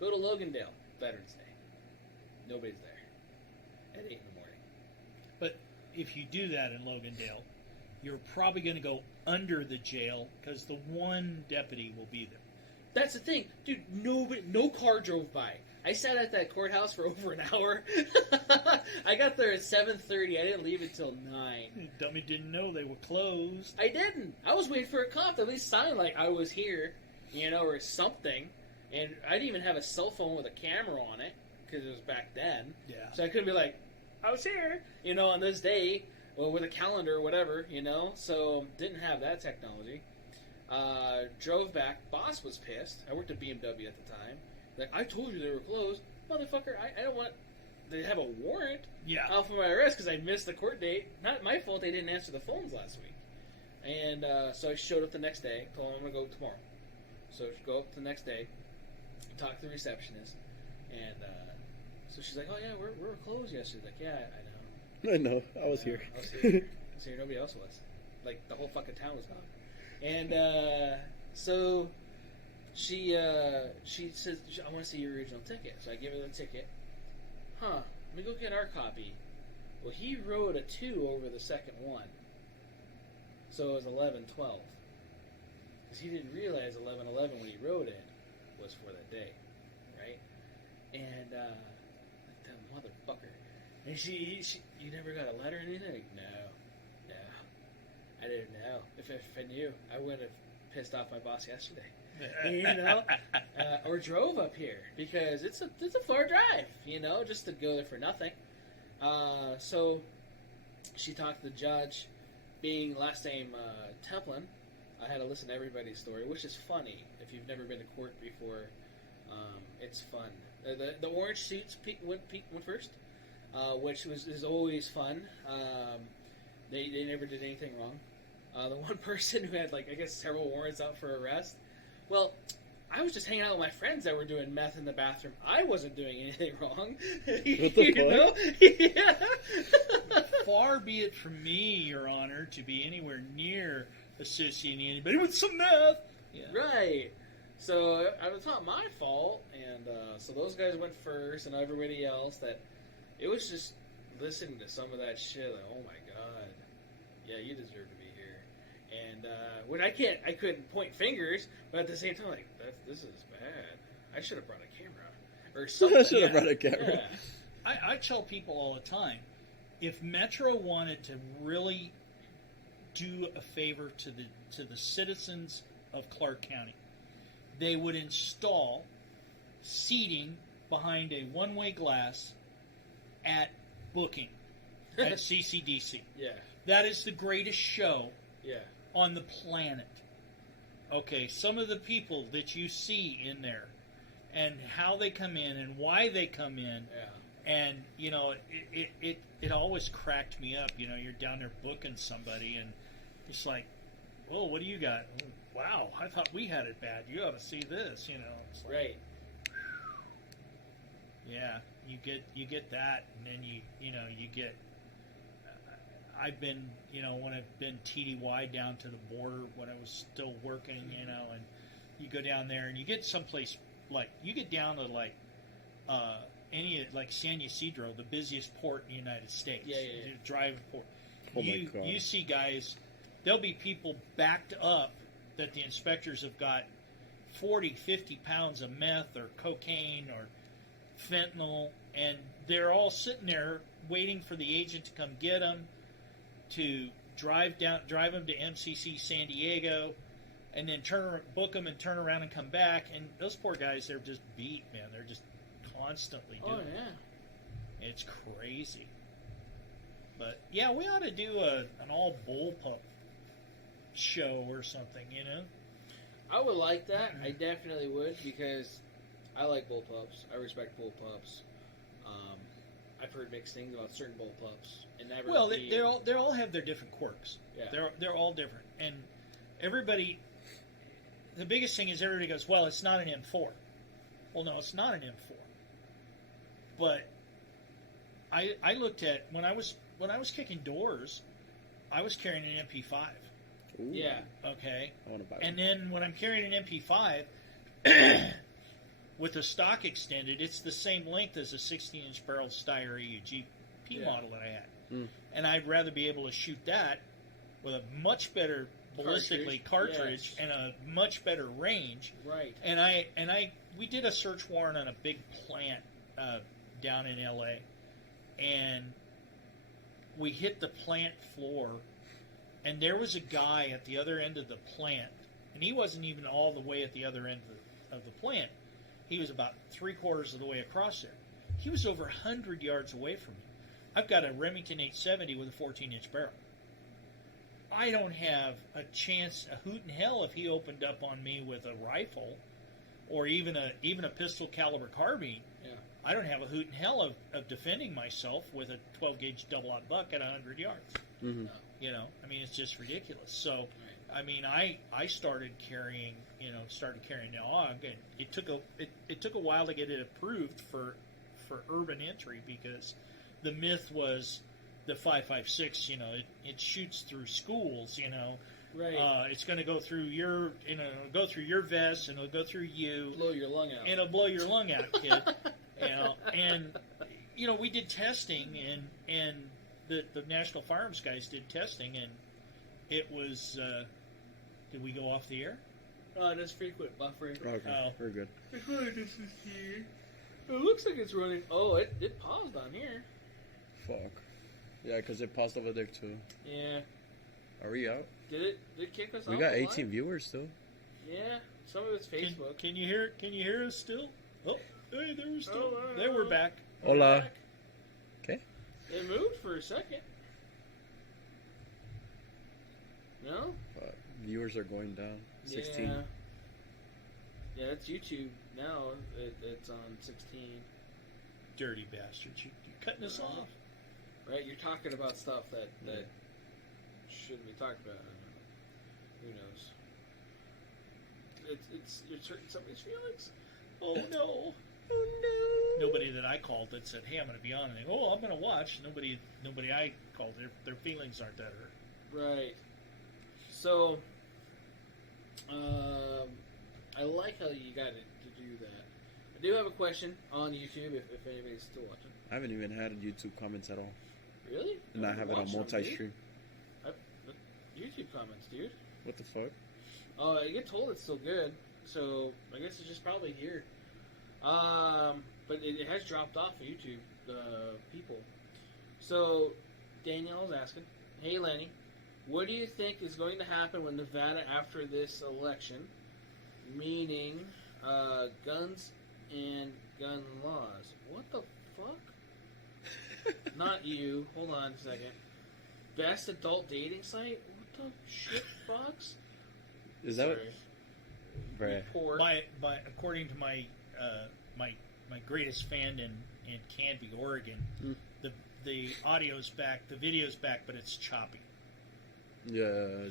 go to Logandale, Veterans Day. Nobody's there at 8 in the morning. But if you do that in Logandale, you're probably going to go under the jail because the one deputy will be there. That's the thing. Dude, no car drove by. I sat at that courthouse for over an hour. I got there at 7:30. I didn't leave until 9. Dummy didn't know they were closed. I didn't. I was waiting for a cop to at least sign like I was here, or something. And I didn't even have a cell phone with a camera on it because it was back then. Yeah. So I couldn't be like, I was here, on this day, or with a calendar or whatever, So didn't have that technology. Drove back. Boss was pissed. I worked at BMW at the time. Like, I told you they were closed. Motherfucker, I don't want to have a warrant out for my arrest because I missed the court date. Not my fault they didn't answer the phones last week. And so I showed up the next day. Told them I'm going to go tomorrow. So I go up the next day, talk to the receptionist, and so she's like, oh, yeah, we were closed yesterday. Like, yeah, I know. I know. I was here. I was here. Nobody else was. Like, the whole fucking town was gone. And so she says, I want to see your original ticket. So I give her the ticket. Let me go get our copy. Well, he wrote a 2 over the second one. So it was 11/12. Because he didn't realize 11/11 when he wrote it was for that day. Right? And, like, that motherfucker. And she you never got a letter or anything? Like, no. I didn't know. If I knew, I would have pissed off my boss yesterday. Or drove up here because it's a far drive, just to go there for nothing. So she talked to the judge. Being last name Templin, I had to listen to everybody's story, which is funny if you've never been to court before. It's fun. The orange suits went first, which is always fun. They never did anything wrong. The one person who had, I guess, several warrants out for arrest. Well, I was just hanging out with my friends that were doing meth in the bathroom. I wasn't doing anything wrong. What the fuck? Yeah. Far be it from me, Your Honor, to be anywhere near associating anybody with some meth. Yeah. Right. So it's not my fault. And so those guys went first, and everybody else. That it was just listening to some of that shit. Like, oh my god, yeah, you deserve to be here. And when I couldn't point fingers, but at the same time, like, this is bad. I should have brought a camera or something. I should have brought a camera. Yeah. I tell people all the time, if Metro wanted to really do a favor to the citizens of Clark County, they would install seating behind a one-way glass at booking at CCDC. Yeah. That is the greatest show on the planet. Okay, some of the people that you see in there and how they come in and why they come in. Yeah. And, it always cracked me up. You're down there booking somebody and it's like, well, what do you got? Wow, I thought we had it bad. You ought to see this, It's like, right. Yeah, you get that, and then you get. I've been, when I've been TDY down to the border when I was still working, and you go down there and you get someplace you get down to San Ysidro, the busiest port in the United States. Yeah. Drive port. Oh my God. You see guys, there'll be people backed up that the inspectors have got 40, 50 pounds of meth or cocaine or fentanyl, and they're all sitting there waiting for the agent to come get them, to drive them to MCC San Diego, and then book them and turn around and come back. And those poor guys, they're just beat, man. They're just constantly doing it. Yeah. It's crazy. But yeah, we ought to do an all bullpup show or something, you know? I would like that. I definitely would, because I like bullpups. I respect bullpups. I've heard mixed things about certain bullpups, and never. Well, they all have their different quirks. Yeah. They're all different, and everybody. The biggest thing is everybody goes, well, it's not an M4. Well, no, it's not an M4. But I looked at when I was kicking doors, I was carrying an MP5. Ooh. Yeah. Okay. I want to buy one. And then when I'm carrying an MP5 with the stock extended, it's the same length as a 16-inch barrel Steyr GP model that I had. Mm. And I'd rather be able to shoot that with a much better ballistically cartridge and a much better range. Right. And we did a search warrant on a big plant down in LA, and we hit the plant floor, and there was a guy at the other end of the plant, and he wasn't even all the way at the other end of the plant. He was about 3/4 of the way across there. He was over 100 yards away from me. I've got a Remington 870 with a 14-inch barrel. I don't have a chance, a hoot in hell, if he opened up on me with a rifle or even a pistol caliber carbine. Yeah. I don't have a hoot in hell of defending myself with a 12-gauge double-aught buck at 100 yards. Mm-hmm. You know, I mean, it's just ridiculous. So, I mean, I started carrying the AUG, and it took a while to get it approved for urban entry, because the myth was the 5.56. You know, it shoots through schools. You know, Right. It's going to go through your, it'll go through your vest, and it'll go through you. Blow your lung out. And it'll blow your lung out, kid. And we did testing, and the National Firearms guys did testing, and it was. Did we go off the air? That's frequent buffering. Okay, Oh. we're good. It looks like it's running. Oh, it paused on here. Fuck. Yeah, because it paused over there too. Yeah. Are we out? Did it kick us off? We got the 18 line? viewers still. Yeah. Some of it's Facebook. Can you hear? Can you hear us still? Oh, hey, there we're still. Oh, there we're back. Hola. Okay. It moved for a second. No? Viewers are going down. 16. Yeah, it's YouTube now. It's on 16. Dirty bastards! You're cutting us off. Right? You're talking about stuff that shouldn't be talked about. Who knows? It's hurting somebody's feelings. Oh no! Oh no! Nobody that I called that said, "Hey, I'm going to be on," and they go, "Oh, I'm going to watch." Nobody I called, their feelings aren't that hurt. Right. So, I like how you got it to do that. I do have a question on YouTube if anybody's still watching. I haven't even had YouTube comments at all. Really? And I have it on multi-stream. YouTube comments, dude. What the fuck? Oh, I get told it's still good, so I guess it's just probably here. But it has dropped off of YouTube, people. So, Danielle is asking, hey Lenny, what do you think is going to happen with Nevada after this election? Meaning, guns and gun laws. What the fuck? Not you. Hold on a second. Best adult dating site? What the shit, Fox? Is that Sorry. Bruh. Report. According to my greatest fan in Canby, Oregon, the audio's back, the video's back, but it's choppy. Yeah.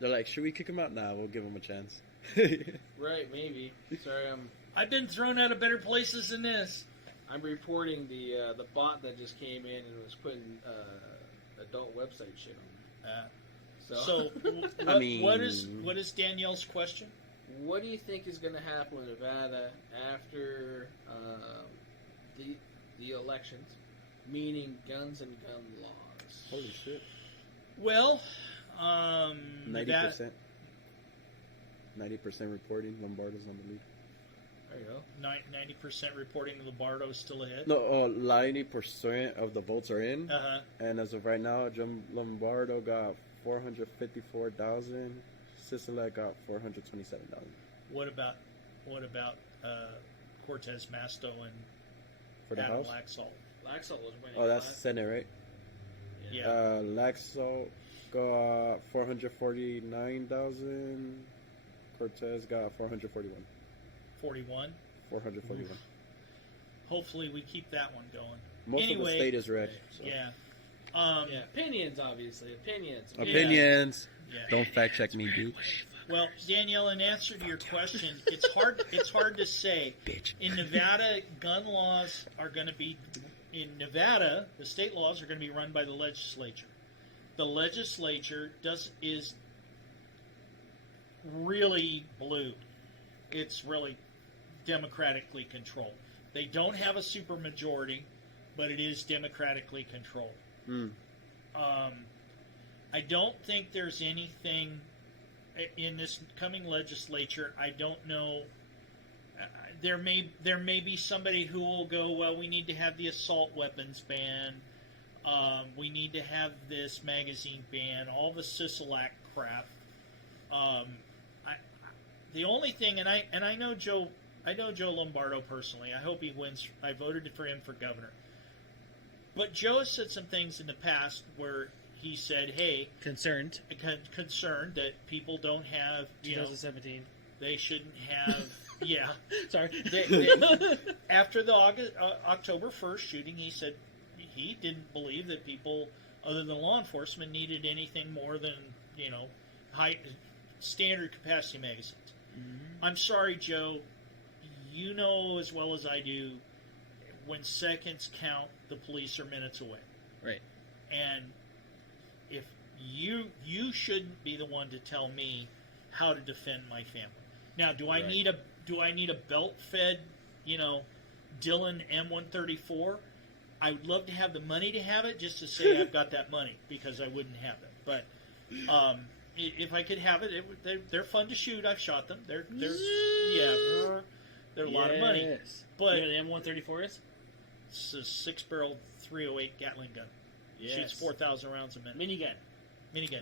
They're like, should we kick him out? Nah, we'll give him a chance. Right, maybe. Sorry, I've been thrown out of better places than this. I'm reporting the bot that just came in and was putting adult website shit on there. So I mean, what is Danielle's question? What do you think is going to happen with Nevada after the elections, meaning guns and gun laws? Holy shit. Well, 90%. 90% reporting. Lombardo's on the lead. There you go. 90% reporting Lombardo is still ahead. No, 90% of the votes are in. Uh-huh. And as of right now, Jim Lombardo got 454,000. Sisolak got 427,000. What about Cortez Masto and For the Adam House? Laxalt? Laxalt was winning. Oh, that's Senate, right? Yeah. Laxalt got 449,000. Cortez got 441. 41. 441. Hopefully we keep that one going. Most of the state is red. So. Yeah. Yeah, opinions, obviously. Opinions. Yeah. Don't fact check me, dude. Well, Danielle, in answer to your question, it's hard to say. In Nevada, gun laws are going to be in Nevada. The state laws are going to be run by the legislature. The legislature is really blue. It's really democratically controlled. They don't have a supermajority, but it is democratically controlled. I don't think there's anything in this coming legislature. I don't know. There may be somebody who will go, well, we need to have the assault weapons ban. We need to have this magazine ban. All the Sisolak crap. The only thing, and I know Joe Lombardo personally. I hope he wins. I voted for him for governor. But Joe has said some things in the past where he said, "Hey, concerned that people don't have 2017. They shouldn't have." Yeah, sorry. After the October 1st shooting, he said he didn't believe that people other than law enforcement needed anything more than high standard capacity magazines. Mm-hmm. I'm sorry, Joe. You know as well as I do, when seconds count, the police are minutes away. Right. And if you shouldn't be the one to tell me how to defend my family. Now, do I need a belt-fed, Dillon M134? I would love to have the money to have it, just to say I've got that money, because I wouldn't have it. But if I could have it, they're fun to shoot. I've shot them. They're a lot of money. But you know what the M134 is? It's a 6-barrel 308 Gatling gun. Yes. Shoots 4,000 rounds a minute. Minigun.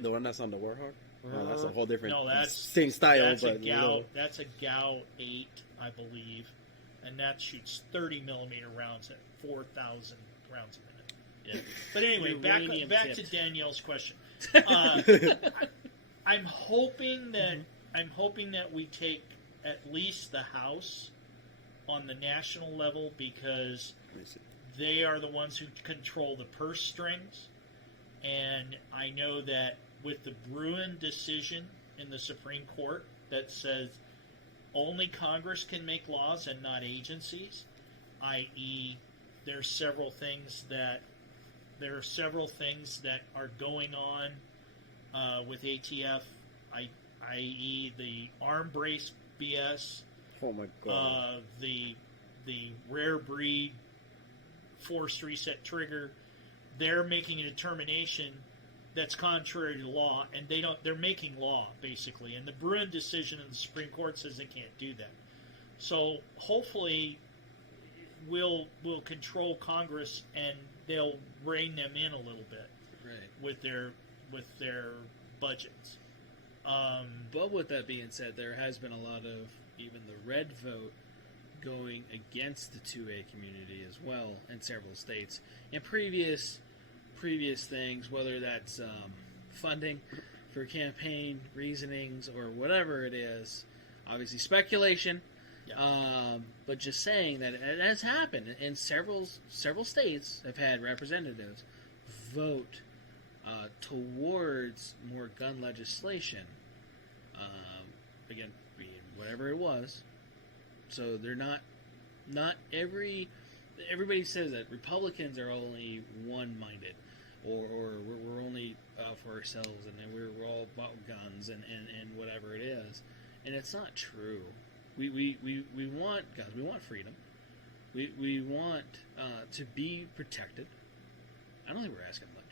The one that's on the Warhawk? Oh, that's a whole different. No, that's same style. That's but a Gao. That's a Gao 8, I believe, and that shoots 30 millimeter rounds at 4,000 rounds a minute. Yeah. But anyway, back to Danielle's question. I'm hoping that we take at least the House on the national level, because they are the ones who control the purse strings. And I know that with the Bruin decision in the Supreme Court that says only Congress can make laws and not agencies, i.e., there are several things that are going on with ATF, i.e., the arm brace BS. Oh my God. The rare breed forced reset trigger. They're making a determination that's contrary to law, and they're making law, basically. And the Bruin decision in the Supreme Court says they can't do that. So hopefully we'll control Congress, and they'll rein them in a little bit with their budgets. But with that being said, there has been a lot of even the red vote going against the 2A community as well in several states. In previous things, whether that's funding for campaign reasonings or whatever it is, obviously speculation, but just saying that it has happened, and several states have had representatives vote towards more gun legislation, again, being whatever it was. So they're not everybody says that Republicans are only one-minded, or we're only out for ourselves, and then we're all about guns and whatever it is, and it's not true. We want guns, we want freedom, we want to be protected. I don't think we're asking much,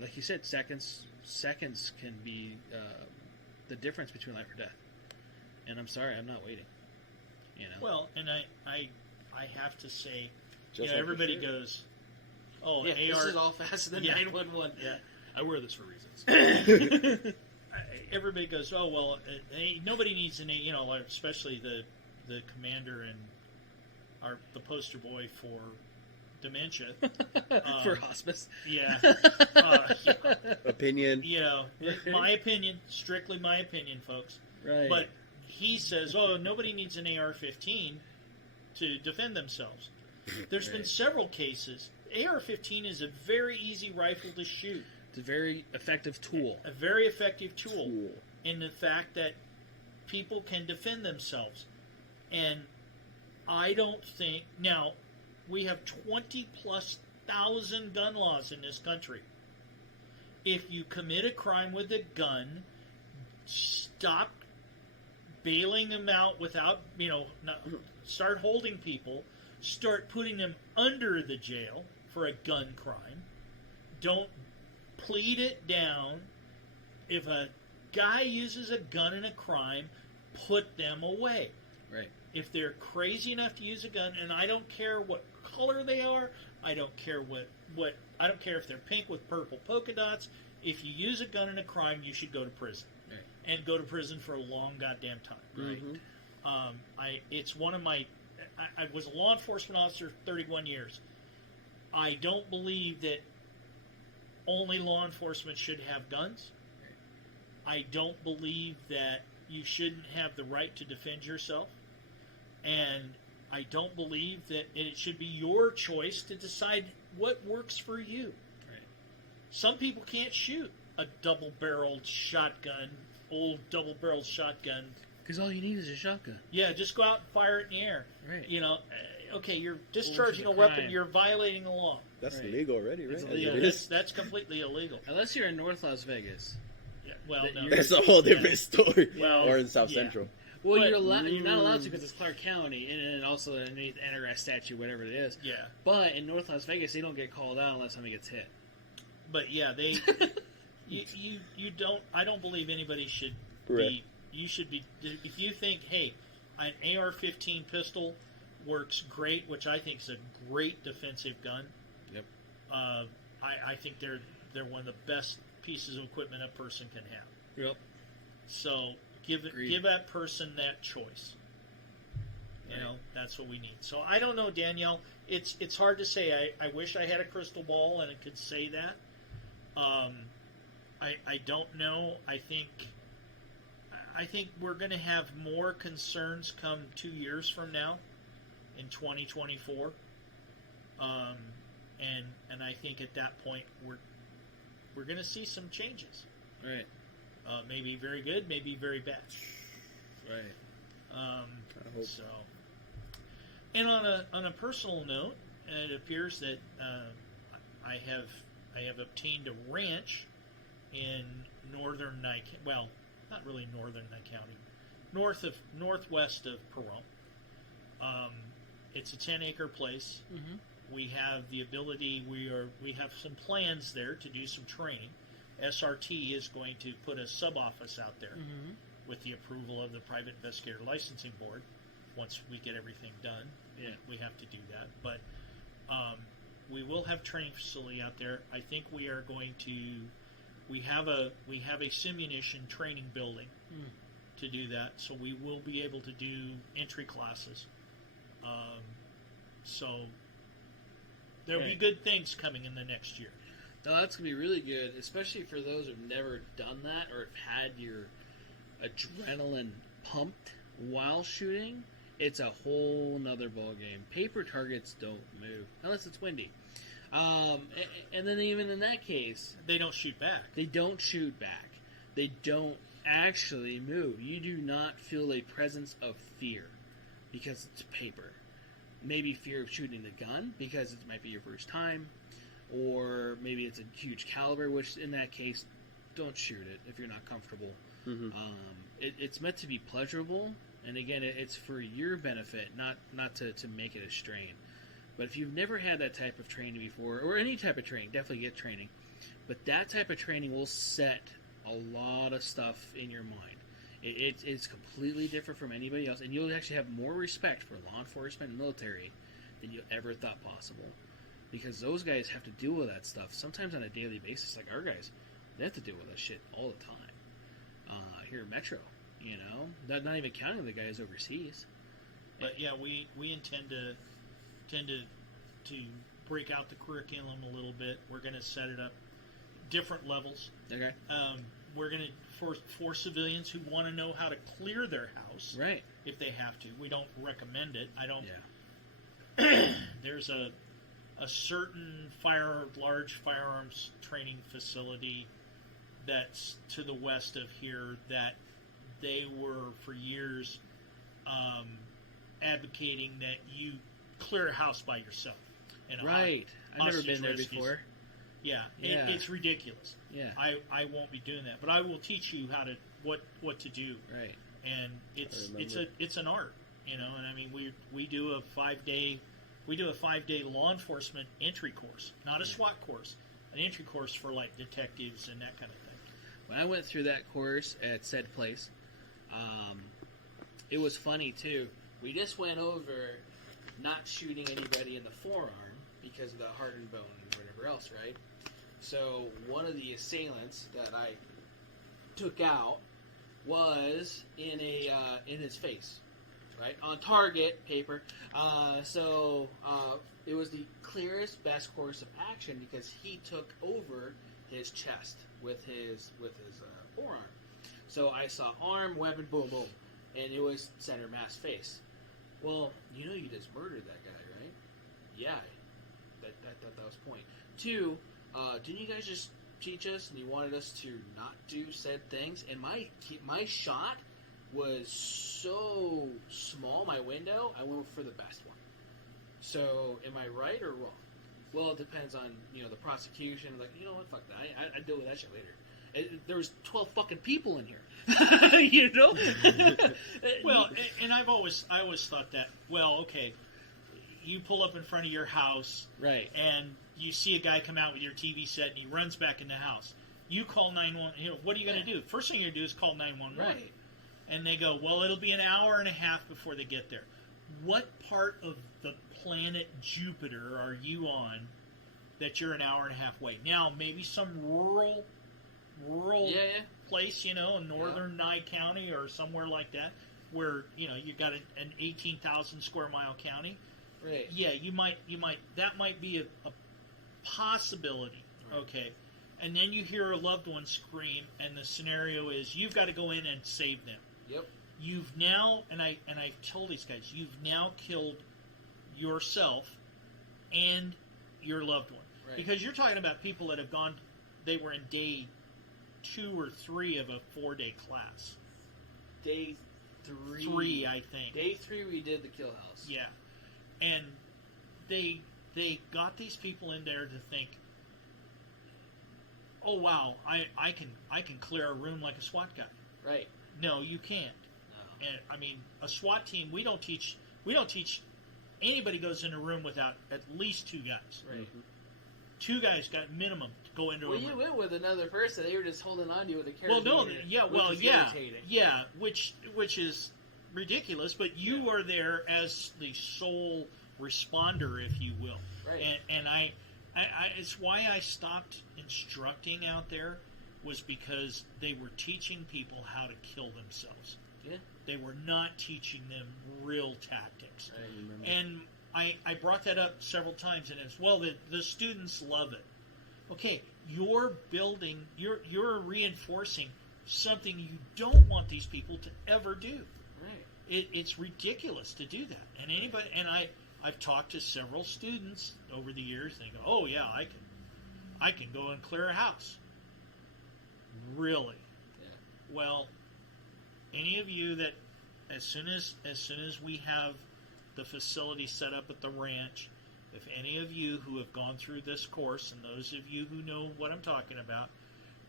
like you said, seconds can be the difference between life or death. And I'm sorry, I'm not waiting. You know. Well, and I have to say, Just everybody goes, "Oh, yeah, AR." This is all faster than 911. Yeah. I wear this for reasons. Everybody goes, "Oh well, nobody needs an especially the commander and the poster boy for dementia for hospice." Yeah. Opinion. My opinion, strictly my opinion, folks. Right. But he says, "Oh, nobody needs an AR-15 to defend themselves." There's been several cases. AR-15 is a very easy rifle to shoot. It's a very effective tool. A very effective tool in the fact that people can defend themselves. And I don't think... Now, we have 20-plus thousand gun laws in this country. If you commit a crime with a gun, stop bailing them out without, start holding people, start putting them under the jail for a gun crime. Don't plead it down. If a guy uses a gun in a crime, put them away. Right. If they're crazy enough to use a gun, and I don't care what color they are, I don't care I don't care if they're pink with purple polka dots. If you use a gun in a crime, you should go to prison. Right. And go to prison for a long goddamn time. Right. It's one of my... I was a law enforcement officer 31 years. I don't believe that only law enforcement should have guns. I don't believe that you shouldn't have the right to defend yourself. And I don't believe that it should be your choice to decide what works for you. Right. Some people can't shoot a double-barreled shotgun, old double-barreled shotgun. Because all you need is a shotgun. Yeah, just go out and fire it in the air. Right. Okay, you're discharging a weapon, you're violating the law. That's illegal already, right? It's illegal. That's completely illegal. Unless you're in North Las Vegas. Yeah, well, no. That's a whole different story. Well, or in South Central. Well, you're not allowed to because it's Clark County, and also underneath NRS statute, whatever it is. Yeah. But in North Las Vegas, they don't get called out unless somebody gets hit. But yeah, you don't. I don't believe anybody should Correct. be. You should be. If you think, hey, an AR-15 pistol works great, which I think is a great defensive gun. Yep. I think they're one of the best pieces of equipment a person can have. Yep. So give that person that choice. That's what we need. So I don't know, Danielle. It's hard to say. I wish I had a crystal ball and it could say that. I don't know. I think we're going to have more concerns come 2 years from now, in 2024. And I think at that point we're going to see some changes. Right. Maybe very good, maybe very bad. Right. I hope. So, and on a personal note, it appears that I have obtained a ranch in northern Nye, well, not really northern Nye County, northwest of Perron. It's a 10-acre place. Mm-hmm. We have the ability. We have some plans there to do some training. SRT is going to put a sub-office out there with the approval of the Private Investigator Licensing Board. Once we get everything done, we have to do that. But we will have training facility out there. I think we are going to. We have a simunition training building to do that, so we will be able to do entry classes. So there'll be good things coming in the next year. No, that's going to be really good, especially for those who've never done that or have had your adrenaline pumped while shooting. It's a whole nother ballgame. Paper targets don't move unless it's windy. And then even in that case, they don't shoot back. They don't shoot back. They don't actually move. You do not feel a presence of fear because it's paper. Maybe fear of shooting the gun because it might be your first time, or maybe it's a huge caliber, which in that case, don't shoot it if you're not comfortable. Mm-hmm. It's meant to be pleasurable, and again, it's for your benefit, not to make it a strain. But if you've never had that type of training before, or any type of training, definitely get training. But that type of training will set a lot of stuff in your mind. It's completely different from anybody else, and you'll actually have more respect for law enforcement and military than you ever thought possible. Because those guys have to deal with that stuff sometimes on a daily basis. Like our guys, they have to deal with that shit all the time. Here in Metro, you know, not even counting the guys overseas. But yeah, we intend to break out the curriculum a little bit. We're going to set it up different levels. Okay. We're going to for civilians who want to know how to clear their house, right? If they have to, we don't recommend it. I don't. Yeah. There's a certain large firearms training facility that's to the west of here that they were for years advocating that you clear a house by yourself. Right. I've never been there before. Yeah. It's ridiculous. Yeah. I won't be doing that, but I will teach you how to what to do. Right. And it's an art, you know. And I mean we do a 5-day law enforcement entry course, not a SWAT course, an entry course for like detectives and that kind of thing. When I went through that course at said place, it was funny too. We just went over not shooting anybody in the forearm because of the hardened bone and whatever else, right? So one of the assailants that I took out was in his face, right, on target paper. So it was the clearest, best course of action because he took over his chest with his forearm. So I saw arm, weapon, boom, boom, and it was center mass face. Well, you know you just murdered that guy, right? Yeah, that was point. 2, didn't you guys just teach us and you wanted us to not do said things? And my shot was so small, my window, I went for the best one. So, am I right or wrong? Well, it depends on, you know, the prosecution. Like, you know what, fuck that. I deal with that shit later. There was 12 fucking people in here. You know? Well, and I always thought that, well, okay, you pull up in front of your house, right, and you see a guy come out with your TV set, and he runs back in the house. You call 911. You know, what are you going to do? First thing you're going to do is call 911. Right. And they go, well, it'll be an hour and a half before they get there. What part of the planet Jupiter are you on that you're an hour and a half away? Now, maybe some rural place, you know, in northern Nye County or somewhere like that, where, you know, you got an 18,000 square mile county. Right. Yeah, you might that might be a possibility. Right. Okay. And then you hear a loved one scream, and the scenario is you've got to go in and save them. Yep. You've now, and I've told these guys, you've now killed yourself and your loved one. Right. Because you're talking about people that have gone, they were in day 2 or 3 of a 4-day class. Day 3. 3, I think. Day 3 we did the kill house. Yeah. And they got these people in there to think, oh wow, I can clear a room like a SWAT guy. Right. No, you can't. No. And I mean, a SWAT team, we don't teach anybody goes in a room without at least 2 guys. Right. Mm-hmm. 2 guys got minimum to go into a room. Well, you went with another person. They were just holding on to you with a carabiner. Well, no, yeah, which is ridiculous. But you are there as the sole responder, if you will. Right. And I it's why I stopped instructing out there, was because they were teaching people how to kill themselves. Yeah. They were not teaching them real tactics. Right. And I brought that up several times, and it's, well, the students love it. Okay, you're building, you're reinforcing something you don't want these people to ever do. Right. It's ridiculous to do that. And anybody, and I've talked to several students over the years, and they go, oh yeah, I can go and clear a house. Really? Yeah. Well, any of you that, as soon as we have the facility set up at the ranch, if any of you who have gone through this course, and those of you who know what I'm talking about,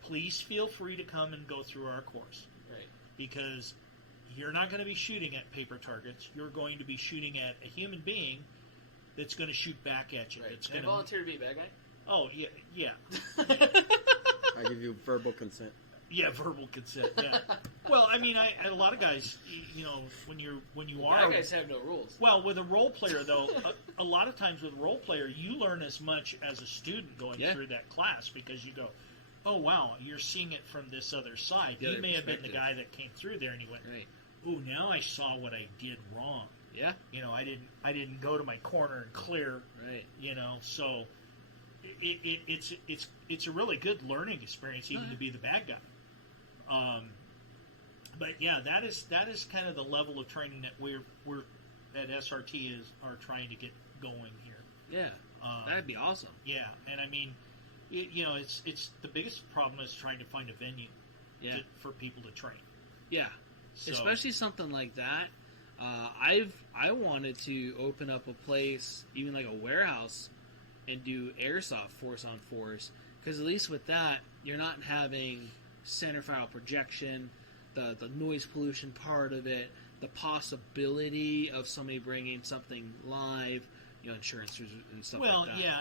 please feel free to come and go through our course. Right. Because you're not going to be shooting at paper targets. You're going to be shooting at a human being that's going to shoot back at you. Right. That's Can I volunteer to be a bad guy? Oh, yeah. I give you verbal consent. Yeah, verbal consent, yeah. Well, I mean, a lot of guys, you know, when you are, guys have no rules. Well, with a role player though, a lot of times with a role player, you learn as much as a student going through that class because you go, oh wow, you're seeing it from this other side. He may have been the guy that came through there, and he went, right. Oh, now I saw what I did wrong. Yeah. You know, I didn't go to my corner and clear. Right. You know, so it's a really good learning experience even to be the bad guy. But yeah, that is kind of the level of training that we're at SRT are trying to get going here. Yeah. That'd be awesome. Yeah, and I mean, you know, it's the biggest problem is trying to find a venue for people to train. Yeah. So, especially something like that. I wanted to open up a place, even like a warehouse, and do airsoft force on force. Because at least with that, you're not having center file projection, the noise pollution part of it, the possibility of somebody bringing something live, you know, insurance and stuff like that. Well, yeah,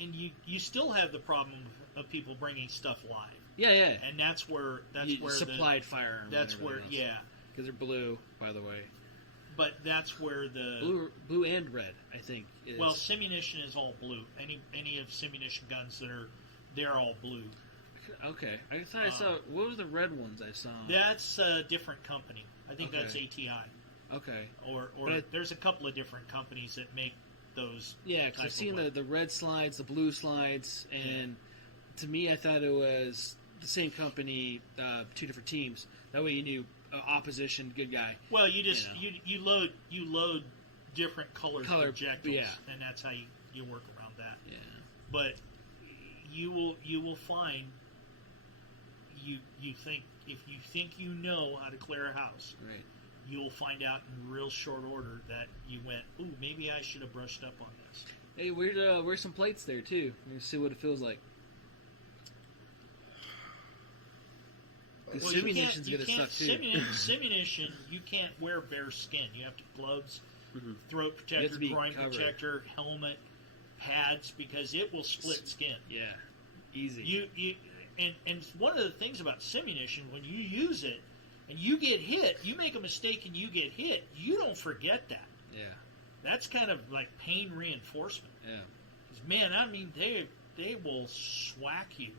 and you still have the problem of people bringing stuff live. Yeah. And that's where supplied firearms. That's where because they're blue, by the way. But that's where the blue and red, I think. Well, simunition is all blue. Any of simunition guns they're all blue. Okay, I thought I saw. What were the red ones I saw? That's a different company. I think that's ATI. Okay. Or there's a couple of different companies that make those. Yeah, because I've seen the red slides, the blue slides, and to me, I thought it was the same company, two different teams. That way, you knew opposition, good guy. Well, you just you load different colored projectiles, and that's how you work around that. Yeah. But you will find you think if you think you know how to clear a house, right? You'll find out in real short order that you went, ooh, maybe I should have brushed up on this. Hey, where's some plates there too? Let's see what it feels like. Simunition's gonna suck too. Simunition, you can't wear bare skin. You have to gloves, throat protector, groin protector, helmet, pads, because it will split skin. Yeah, easy. And one of the things about simunition, when you use it and you get hit, you make a mistake and you get hit, you don't forget that. Yeah. That's kind of like pain reinforcement. Yeah. Because, man, I mean, they will swack you.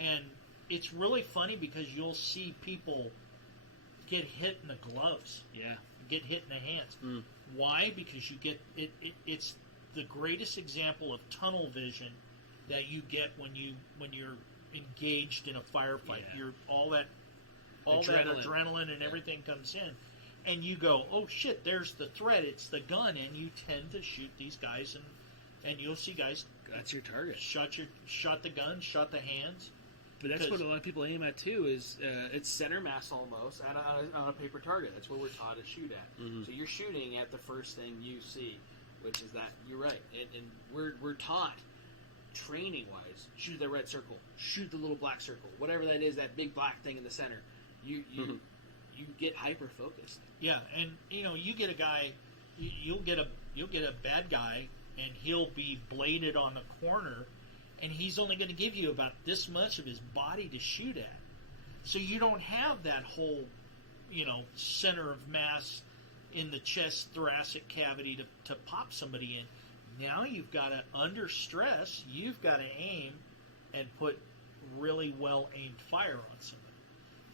And it's really funny because you'll see people get hit in the gloves. Yeah. Get hit in the hands. Why? Because you get it's the greatest example of tunnel vision that you get when you're engaged in a firefight. You're all that adrenaline and everything comes in, and you go, oh shit, there's the threat, it's the gun, and you tend to shoot these guys, and you'll see guys. That's your target. Shot the gun, shot the hands. But that's what a lot of people aim at too. Is it's center mass almost on a paper target. That's what we're taught to shoot at. Mm-hmm. So you're shooting at the first thing you see, which is that. You're right, and we're taught. Training wise, shoot the red circle, shoot the little black circle, whatever that is, that big black thing in the center. You get hyper focused. Yeah, and you get a guy, you'll get a bad guy, and he'll be bladed on the corner, and he's only going to give you about this much of his body to shoot at. So you don't have that whole, center of mass in the chest thoracic cavity to pop somebody in. Now you've got to, under stress, you've got to aim and put really well-aimed fire on somebody.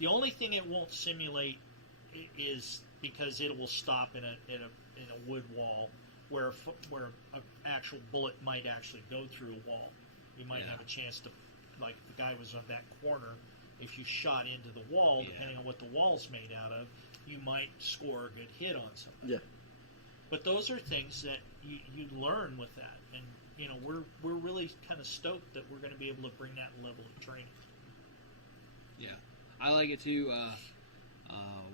The only thing it won't simulate is because it will stop in a wood wall where an actual bullet might actually go through a wall. You might have a chance to, like the guy was on that corner, if you shot into the wall, depending on what the wall's made out of, you might score a good hit on somebody. Yeah. But those are things that you learn with that, and we're really kind of stoked that we're going to be able to bring that level of training. Yeah, I like it too.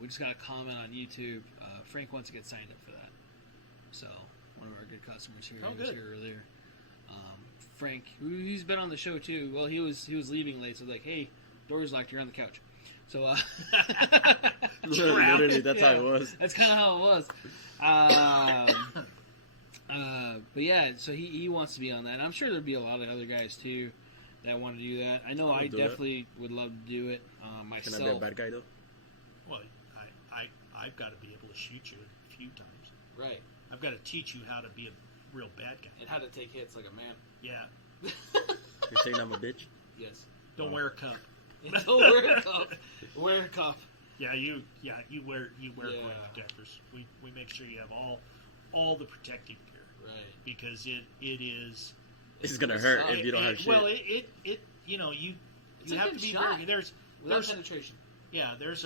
We just got a comment on YouTube. Frank wants to get signed up for that. So one of our good customers here, he was here earlier. Frank, he's been on the show too. Well, he was leaving late, so like, hey, door's locked. You're on the couch. So literally, that's how it was. That's kind of how it was. But yeah, so he wants to be on that. And I'm sure there'll be a lot of other guys too that want to do that. I know I definitely would love to do it myself. Can I be a bad guy though? to shoot you a few times. Right. I've got to teach you how to be a real bad guy. And how to take hits like a man. Yeah. You're saying I'm a bitch? Yes. Don't wear a cup. Don't wear a cup. Wear a cup. Yeah, you wear Yeah. coin protectors. We make sure you have all the protective gear. Right. Because it is. It's gonna hurt if you don't have shit. Well, it you know you have to be shot. very there's penetration. Yeah, there's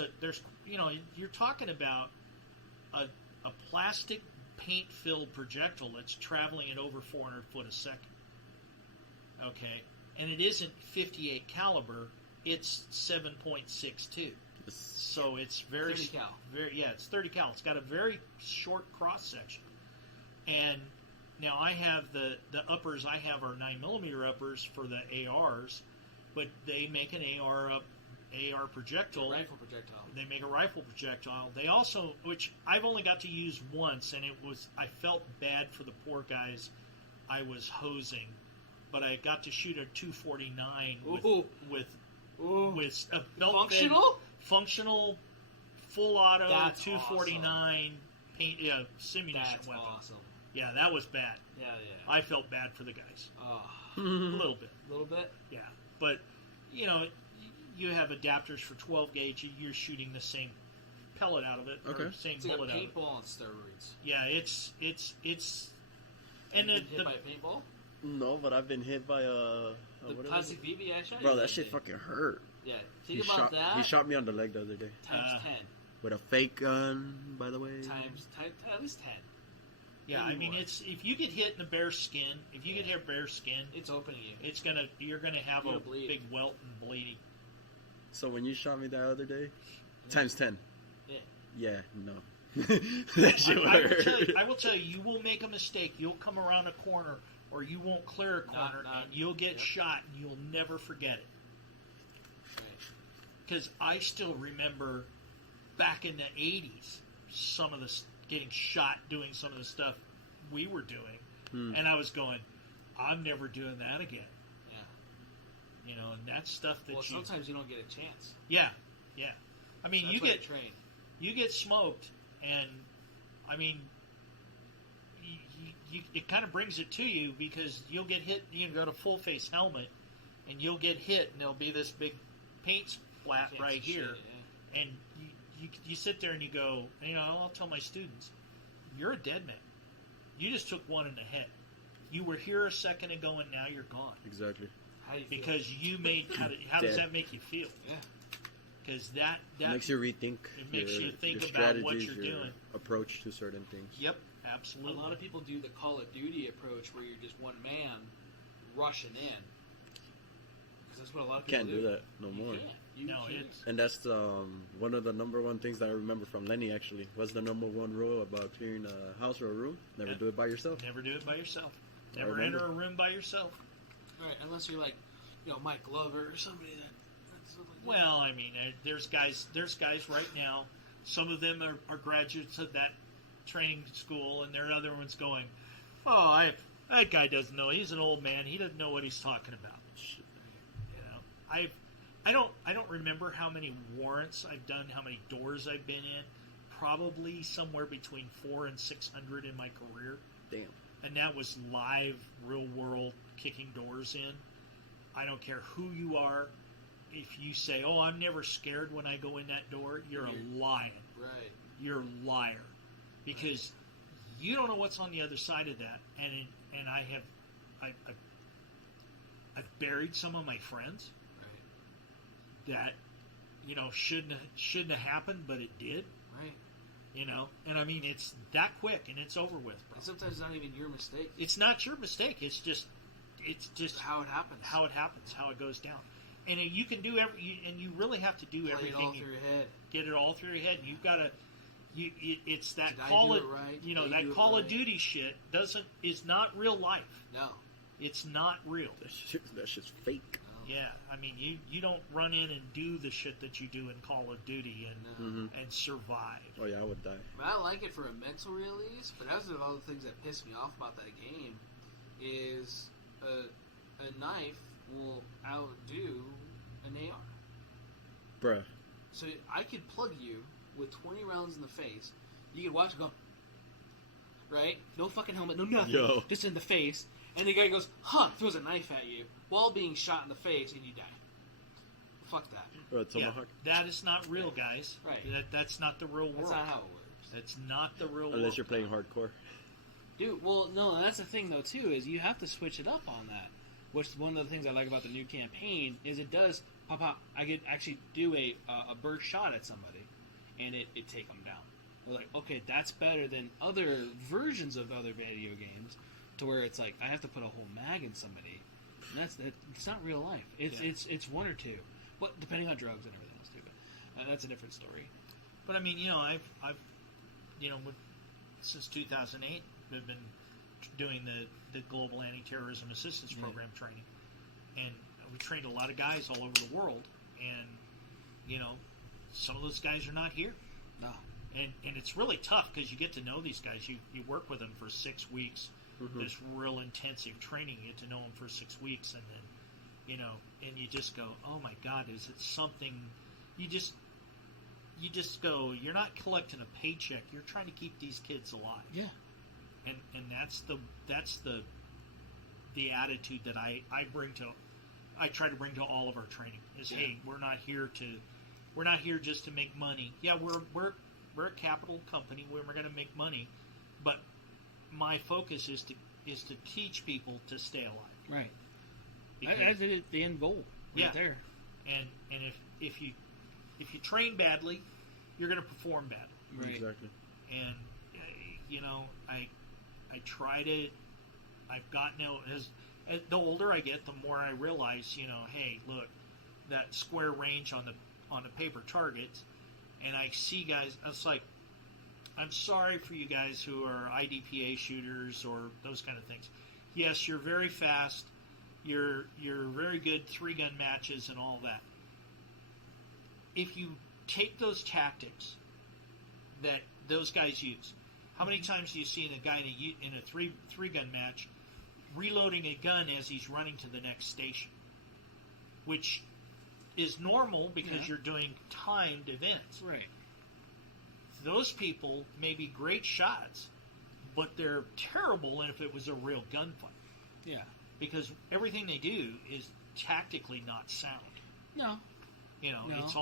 you know you're talking about a plastic paint filled projectile that's traveling at over 400 foot a second. Okay, and it isn't 58 caliber; it's 7.62. So it's very 30 cal. It's 30 cal. It's got a very short cross section, and now I have the uppers I have are 9mm uppers for the ARs, but they make an AR projectile. Rifle projectile. They make a rifle projectile. They also, which I've only got to use once, and I felt bad for the poor guys I was hosing, but I got to shoot a 249 with a belt functional, full auto. That's 249 awesome. Paint simutation weapon. Awesome. Yeah, that was bad. Yeah. I felt bad for the guys. Oh. A little bit. A little bit? Yeah. But, you know, you have adapters for 12 gauge, you're shooting the same pellet out of it. Okay. Or same it's like bullet a out of it. paintball on steroids. Yeah, it's and hit by a paintball? No, but I've been hit by the plastic BB I shot. Bro, that shit fucking hurt. Yeah, think about that. He shot me on the leg the other day. Times 10. With a fake gun, by the way. Times at least 10. Yeah, I mean, it's if you get hit in the bare skin, it's opening you. You're gonna have a bleed. big welt and bleeding. So when you shot me that other day, times 10. Yeah. Yeah, no. That shit I will tell you, you will make a mistake. You'll come around a corner, or you won't clear a corner, and you'll get shot, and you'll never forget it. Because I still remember back in the 80s, some of the getting shot doing some of the stuff we were doing, and I was going, I'm never doing that again. Yeah. You know, and that's stuff that sometimes you don't get a chance. Yeah. I mean, That's you get smoked, and I mean, it kind of brings it to you because you'll get hit. You got a full face helmet, and you'll get hit, and there'll be this big paint splat right here, and you sit there and you go, you know, I'll tell my students, you're a dead man. You just took one in the head. You were here a second ago, and now you're gone. Exactly. How do you feel? Because you made. How does that make you feel? Yeah. Because that makes you rethink. It makes you think your about what you're doing. Approach to certain things. Yep, absolutely. A lot of people do the Call of Duty approach, where you're just one man rushing in. Because that's what a lot of people can't do that no more. And that's one of the number one things that I remember from Lenny. Actually, was the number one rule about clearing a house or a room: never do it by yourself. Never do it by yourself. Never enter a room by yourself. All right, unless you're like, you know, Mike Glover or somebody that. Well, I mean, there's guys right now. Some of them are graduates of that training school, and there are other ones going, "Oh, that guy doesn't know. He's an old man. He doesn't know what he's talking about." You know, I don't remember how many warrants I've done, how many doors I've been in. Probably somewhere between 400 and 600 in my career. Damn. And that was live, real world, kicking doors in. I don't care who you are. If you say, "Oh, I'm never scared when I go in that door," you're lying. Right. You're a liar, because you don't know what's on the other side of that. And I've buried some of my friends. Right. That, you know, shouldn't have happened, but it did. Right. You know, and I mean, it's that quick and it's over with, bro. And sometimes it's not even your mistake. It's not your mistake. It's just how it happens. How it happens. How it goes down. And you can do and you really have to do everything. Get it all through your head. Get it all through your head. You've got to. It's that Did Call of Duty shit is not real life. No, it's not real. That shit's fake. No. Yeah, I mean, you don't run in and do the shit that you do in Call of Duty and survive. Oh yeah, I would die. But I like it for a mental release. But that's one of all the things that piss me off about that game is a knife will outdo an AR. Bruh. So I could plug you with 20 rounds in the face. You could watch it go, right? No fucking helmet, no nothing. Yo. Just in the face. And the guy goes, huh, throws a knife at you while being shot in the face, and you die. Fuck that. Or a tomahawk. That is not real, guys. Right. That's not the real world. That's not how it works. That's not the real world. Unless you're playing hardcore. Dude, well, no, that's the thing, though, too, is you have to switch it up on that. Which one of the things I like about the new campaign is it does pop out. I could actually do a burst shot at somebody, and it take them down. We're like, okay, that's better than other versions of other video games, to where it's like I have to put a whole mag in somebody. And it's not real life. It's one or two, but depending on drugs and everything else too. But that's a different story. But I mean, I've since 2008, we've been doing the Global Anti-Terrorism Assistance Program training, and we trained a lot of guys all over the world, and some of those guys are not here. No. And it's really tough because you get to know these guys. You work with them for 6 weeks. Mm-hmm. This real intensive training. You get to know them for 6 weeks, and then and you just go, oh my God, is it something? You just go. You're not collecting a paycheck. You're trying to keep these kids alive. Yeah. And that's the attitude that I try to bring to all of our training is, hey, we're not here just to make money. Yeah, we're a capital company. We're going to make money, but my focus is to teach people to stay alive. Right. Because, That's the end goal. Right there. And if you train badly, you're going to perform badly. Right. Exactly. And I try to. I've gotten as the older I get, the more I realize, hey, look, that square range on the paper targets, and I see guys. It's like, I'm sorry for you guys who are IDPA shooters or those kind of things. Yes, you're very fast. You're very good 3-gun matches and all that. If you take those tactics that those guys use, how many times do you see a guy in a three-gun match reloading a gun as he's running to the next station, which is normal because you're doing timed events. Right. Those people may be great shots, but they're terrible if it was a real gunfight. Yeah. Because everything they do is tactically not sound. No. It's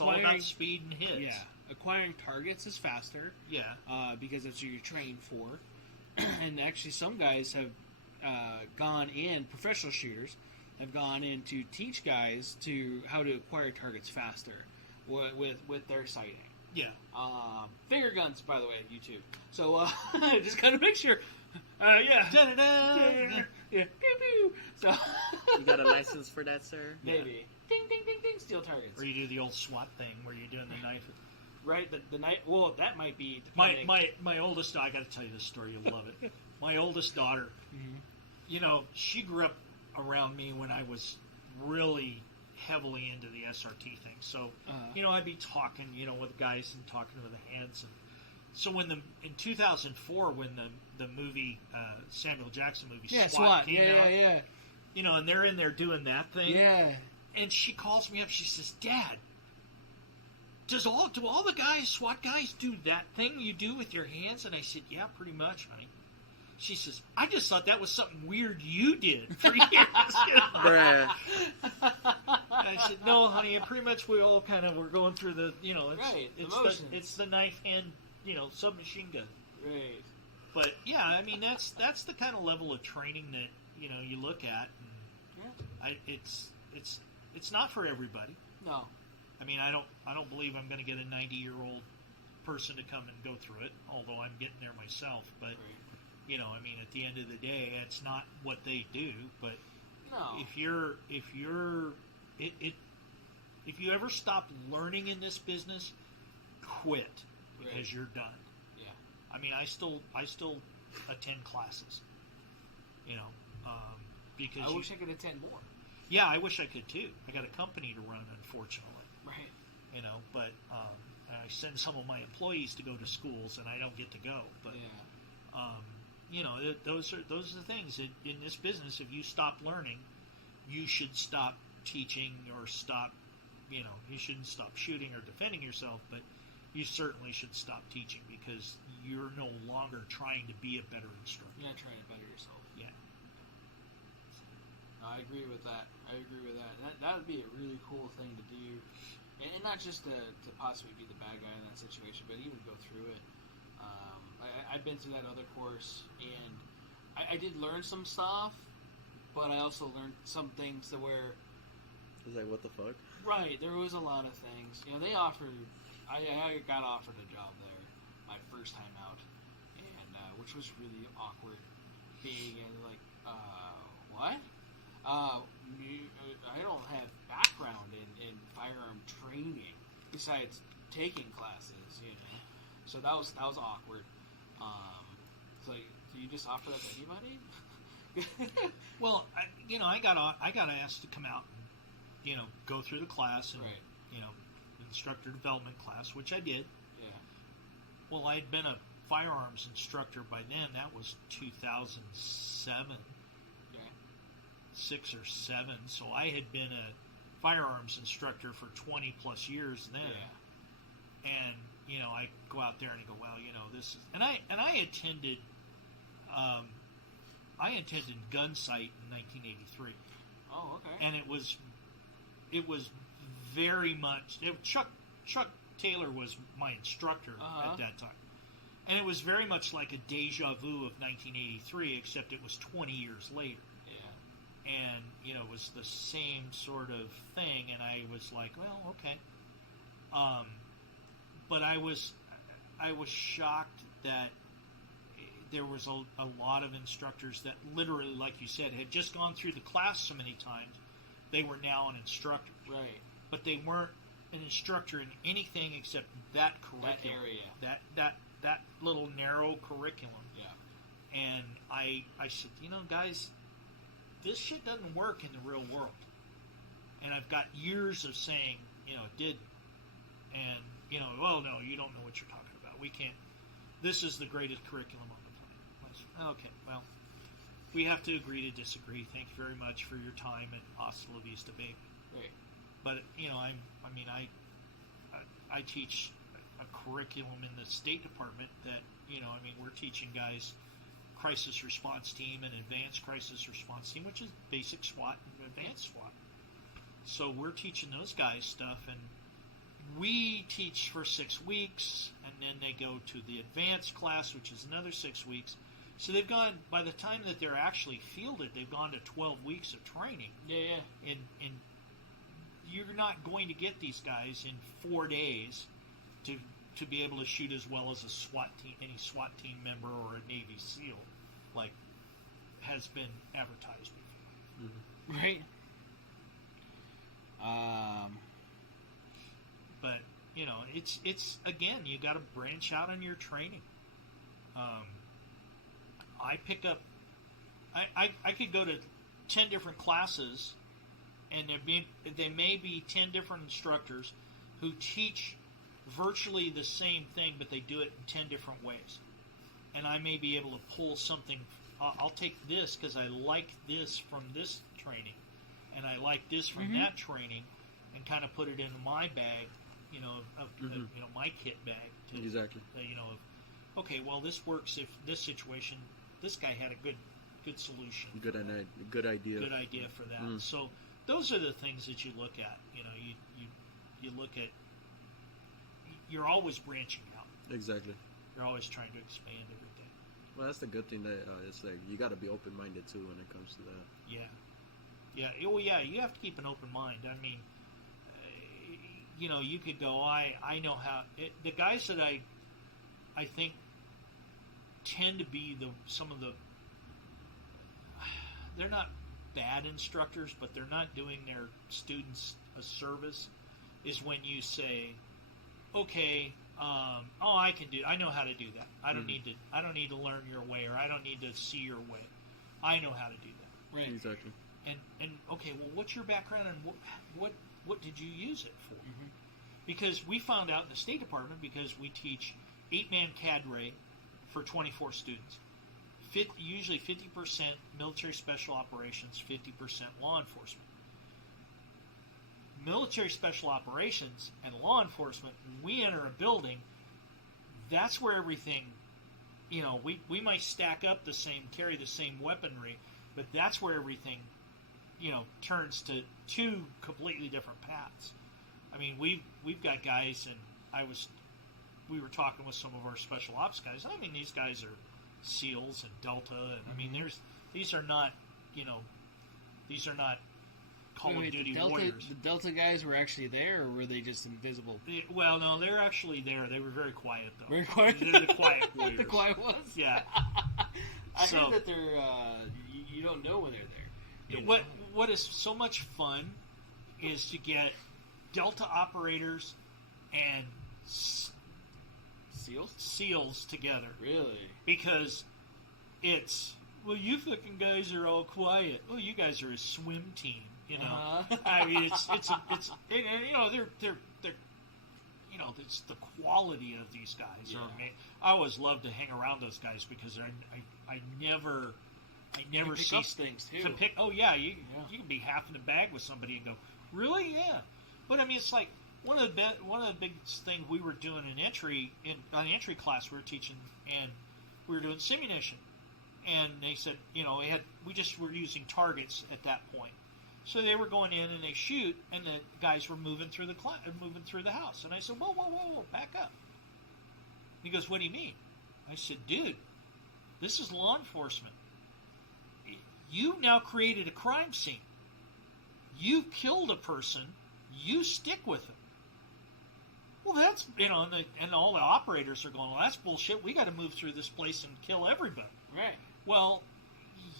all about speed and hits. Yeah. Acquiring targets is faster. Yeah. Because that's what you're trained for. And actually some guys have gone in, professional shooters, have gone in to teach guys how to acquire targets faster with their sighting. Yeah. Finger guns, by the way, YouTube. So just gotta make sure. Yeah. Da-da-da. Yeah. Pew-pew. So You got a license for that, sir? maybe. Ding, ding, ding, ding. Steal targets. Or you do the old SWAT thing where you're doing the knife. Right. The knife. Well, that might be. My oldest. I got to tell you this story. You'll love it. My oldest daughter. Mm-hmm. She grew up around me when I was really heavily into the SRT thing. So, I'd be talking, with guys and talking with the hands. And so in 2004, when the movie, Samuel Jackson movie, SWAT came out. Yeah. And they're in there doing that thing. Yeah. And she calls me up. She says, Dad, do all the SWAT guys do that thing you do with your hands? And I said, yeah, pretty much, honey. She says, I just thought that was something weird you did for years. Bruh. I said, no, honey, and pretty much we all kind of were going through the, it's the knife hand, submachine gun. Right. But yeah, I mean that's the kind of level of training that you look at. And it's not for everybody. No. I mean, I don't believe I'm going to get a 90-year-old person to come and go through it, although I'm getting there myself. But right. I mean, at the end of the day, it's not what they do. But no. if you ever stop learning in this business, quit because you're done. Yeah. I mean, I still attend classes. Because I wish I could attend more. Yeah, I wish I could too. I got a company to run, unfortunately. Right. But I send some of my employees to go to schools, and I don't get to go. But those are the things in this business. If you stop learning, you should stop teaching or stop. You shouldn't stop shooting or defending yourself, but you certainly should stop teaching because you're no longer trying to be a better instructor. You're not trying to better yourself. Yeah. No, I agree with that. That would be a really cool thing to do, and not just to possibly be the bad guy in that situation, but even go through it. I've been through that other course, and I did learn some stuff, but I also learned some things to where it's like, what the fuck? Right, there was a lot of things. You know, they offered. I got offered a job there my first time out, and which was really awkward. Being in like, what? I don't have background in firearm training besides taking classes, you know. So that was awkward. It's like, do you just offer that to anybody? Well, I got asked to come out and, go through the class and, right. Instructor development class, which I did. Yeah. Well, I'd been a firearms instructor by then. That was 2007. Yeah. 6 or 7. So I had been a firearms instructor for 20 plus years then. Yeah. And, I go out there and I go, well, this is, and I attended Gun Sight in 1983. Oh, okay. And it was very much, Chuck Taylor was my instructor at that time. And it was very much like a deja vu of 1983, except it was 20 years later. Yeah. And, it was the same sort of thing, and I was like, well, okay. But I was shocked that there was a lot of instructors that literally, like you said, had just gone through the class so many times, they were now an instructor. Right. But they weren't an instructor in anything except that curriculum. That area. That little narrow curriculum. Yeah. And I said, guys, this shit doesn't work in the real world. And I've got years of saying, it did. And, well, no, you don't know what you're talking about. We can't. This is the greatest curriculum on the planet. I said, okay, well, we have to agree to disagree. Thank you very much for your time and hasta la vista, baby. Right. But I teach a curriculum in the State Department that we're teaching guys crisis response team and advanced crisis response team, which is basic SWAT and advanced SWAT. So we're teaching those guys stuff, and we teach for 6 weeks, and then they go to the advanced class, which is another 6 weeks. So they've gone, by the time that they're actually fielded, they've gone to 12 weeks of training. Yeah. And you're not going to get these guys in 4 days to be able to shoot as well as a SWAT team, any SWAT team member or a Navy SEAL, like has been advertised before. Mm-hmm. Right. But it's again, you got to branch out on your training. I pick up. I could go to 10 different classes, and there may be 10 different instructors who teach virtually the same thing, but they do it in 10 different ways. And I may be able to pull something. I'll take this because I like this from this training, and I like this from that training, and kind of put it into my bag, my kit bag. Exactly. Okay, well, this works if this situation. This guy had a good solution. Good idea. Good idea for that. Mm. So those are the things that you look at. You look at. You're always branching out. Exactly. You're always trying to expand everything. Well, that's the good thing that it's like you got to be open-minded too when it comes to that. Yeah. Oh, yeah. You have to keep an open mind. I mean, you could go. I know how. The guys that I think tend to be some of the. They're not bad instructors, but they're not doing their students a service. Is when you say, okay, I know how to do that. I don't need to learn your way, or I don't need to see your way. I know how to do that. Right. Exactly. And okay, well, what's your background, and what did you use it for? Mm-hmm. Because we found out in the State Department, because we teach 8-man cadre for 24 students, usually 50% military special operations, 50% law enforcement. military special operations and law enforcement, when we enter a building, that's where everything, we might stack up carry the same weaponry, but that's where everything, turns to two completely different paths. I mean, we've got guys, and we were talking with some of our special ops guys. I mean, these guys are SEALs and Delta, and I mean, these are not Call of Duty warriors. The Delta guys were actually there, or were they just invisible? Well, no, they're actually there. They were very quiet, though. Very quiet? They're the quiet warriors. The quiet ones? Yeah. I heard that they're, you don't know when they're there. What is so much fun is to get Delta operators and SEALs together. Really? Because it's, well, you fucking guys are all quiet. Well, you guys are a swim team. I mean, it's the quality of these guys. Yeah. I always love to hang around those guys because I never see up things too. You can be half in the bag with somebody and go, really? Yeah. But I mean, it's like one of the big things we were doing on entry class we were teaching, and we were doing simunition, and they said, we just were using targets at that point. So they were going in and they shoot, and the guys were moving through the house. And I said, whoa, back up. He goes, what do you mean? I said, dude, this is law enforcement. You now created a crime scene. You killed a person. You stick with it. Well, that's, and all the operators are going, well, that's bullshit. We got to move through this place and kill everybody. Right. Well,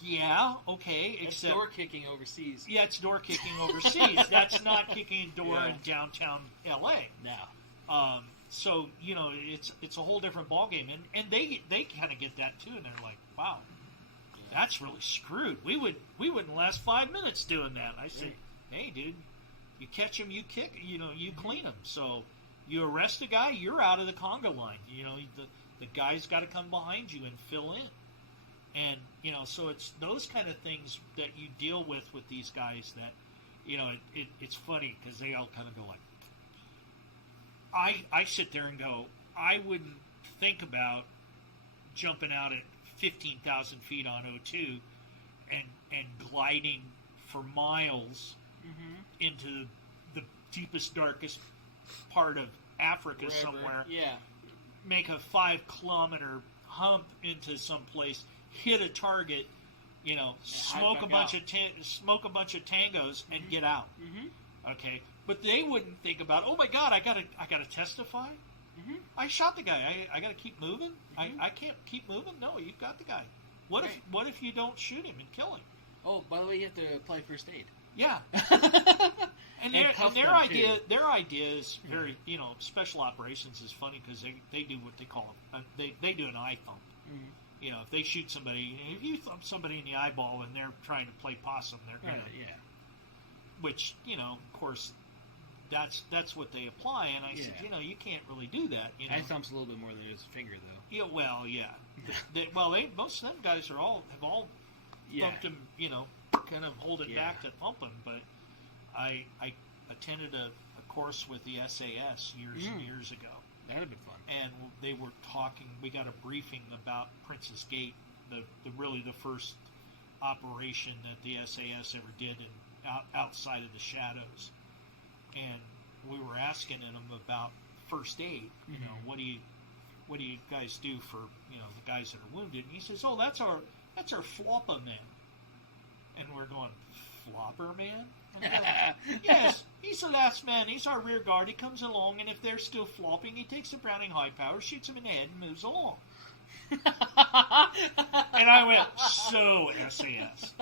yeah, okay. It's door kicking overseas. Yeah, it's door kicking overseas. That's not kicking a door in downtown L.A. No. So, it's a whole different ballgame. And they kind of get that, too. And they're like, wow, that's really screwed. We wouldn't last 5 minutes doing that. I said, hey, dude, you catch him, you kick, you clean him. So you arrest a guy, you're out of the conga line. The guy's got to come behind you and fill in. And, so it's those kind of things that you deal with these guys that, it's funny because they all kind of go like, I sit there and go, I wouldn't think about jumping out at 15,000 feet on O2 and gliding for miles into the deepest, darkest part of Africa somewhere. Yeah. Make a 5-kilometer hump into some place, hit a target, smoke a bunch of tangos and get out. Mm-hmm. Okay, but they wouldn't think about, oh my God, I gotta testify. Mm-hmm. I shot the guy. I gotta keep moving. Mm-hmm. I can't keep moving. No, you've got the guy. What if you don't shoot him and kill him? Oh, by the way, you have to apply first aid. Yeah. and their idea is very, special operations is funny because they do what they call they do an eye thump. Mm-hmm. If they shoot somebody, if you thump somebody in the eyeball and they're trying to play possum, they're gonna, which, of course, that's what they apply. And I said, you can't really do that. Eye thump's a little bit more than just a finger, though. Yeah, well, yeah. Most of them guys have all thumped him, kind of hold it back to thump him. But I attended a course with the SAS years and years ago. That would have been fun. And they were talking. We got a briefing about Princess Gate, the first operation that the SAS ever did outside of the shadows. And we were asking him about first aid. What do you guys do for the guys that are wounded? And he says, oh, that's our flopper man. And we're going, flopper man? Yes, he's the last man. He's our rear guard. He comes along, and if they're still flopping, he takes a Browning high power, shoots him in the head, and moves along. And I went, so SAS.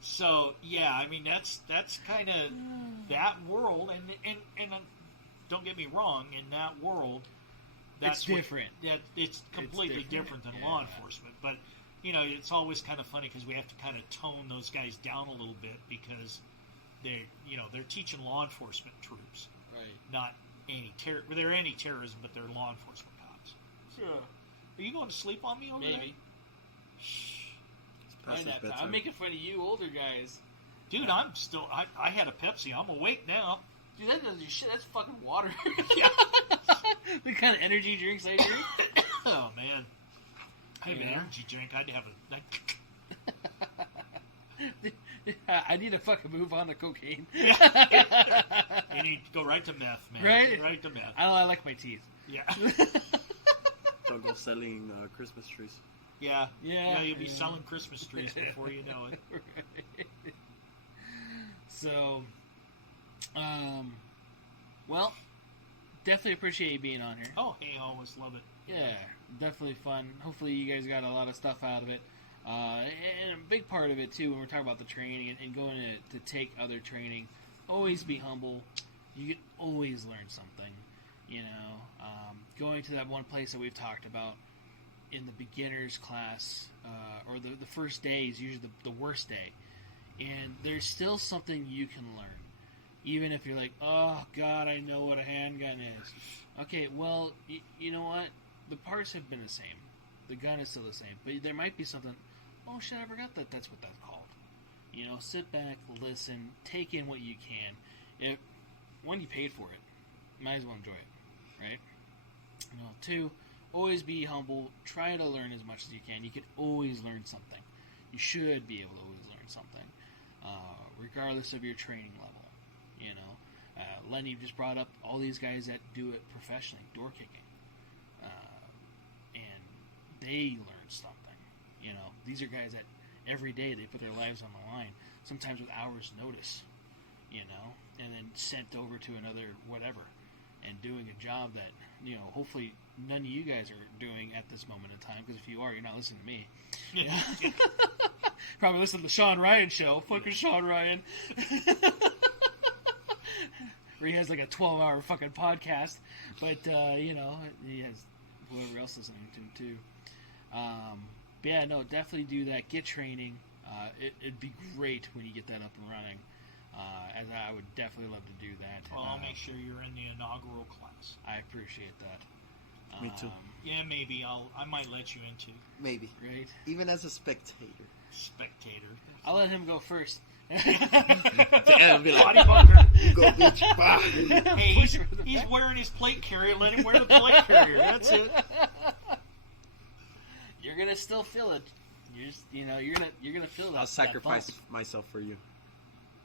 So yeah, I mean that's kind of that world, and don't get me wrong, in that world, that's different. It's completely different than law enforcement, but. It's always kind of funny because we have to kind of tone those guys down a little bit because they're teaching law enforcement troops, right? Not they're anti-terrorism, but they're law enforcement cops. So, are you going to sleep on me over there? Maybe. Shh. I'm making fun of you older guys. Dude, I'm still. I had a Pepsi. I'm awake now. Dude, that doesn't do shit. That's fucking water. Yeah. The kind of energy drinks I drink. Oh man, I have an energy drink. I'd have a. I need to fucking move on to cocaine. You need to go right to meth, man. Right? Right to meth. I like my teeth. Yeah. Don't go selling Christmas trees. Yeah. Yeah. You'll be selling Christmas trees before you know it. Right. So, well, definitely appreciate you being on here. Oh, hey, I always love it. Yeah, definitely fun. Hopefully you guys got a lot of stuff out of it. And a big part of it, too, when we're talking about the training and going to take other training, always be humble. You can always learn something, you know. Going to that one place that we've talked about in the beginner's class, or the first day is usually the worst day. And there's still something you can learn. Even if you're like, oh, God, I know what a handgun is. Okay, well, you know what? The parts have been the same. The gun is still the same. But there might be something, oh, shit, I forgot that's what that's called. You know, sit back, listen, take in what you can. One, you paid for it. Might as well enjoy it, right? You know, two, always be humble. Try to learn as much as you can. You can always learn something. You should be able to always learn something. Regardless of your training level, you know. Lenny just brought up all these guys that do it professionally, door kicking, and they learn something. You know, these are guys that every day they put their lives on the line, sometimes with hours' notice, you know, and then sent over to another whatever, and doing a job that, you know, hopefully none of you guys are doing at this moment in time, because if you are, you're not listening to me. Yeah. Probably listen to the Sean Ryan show. Fucking Sean Ryan. Where he has like a 12-hour fucking podcast. But, you know, he has whoever else listening to him too. But yeah, no, definitely do that. Get training. It'd be great when you get that up and running. As I would definitely love to do that. Well, I'll make sure you're in the inaugural class. I appreciate that. Me too. Yeah, maybe I might let you into. Maybe. Right? Even as a spectator. I'll let him go first. Damn, be like, bodybuilder. go bitch. Hey, he's wearing his plate carrier. Let him wear the plate carrier. That's it. You're gonna still feel it. You're gonna feel that. I'll sacrifice myself for you,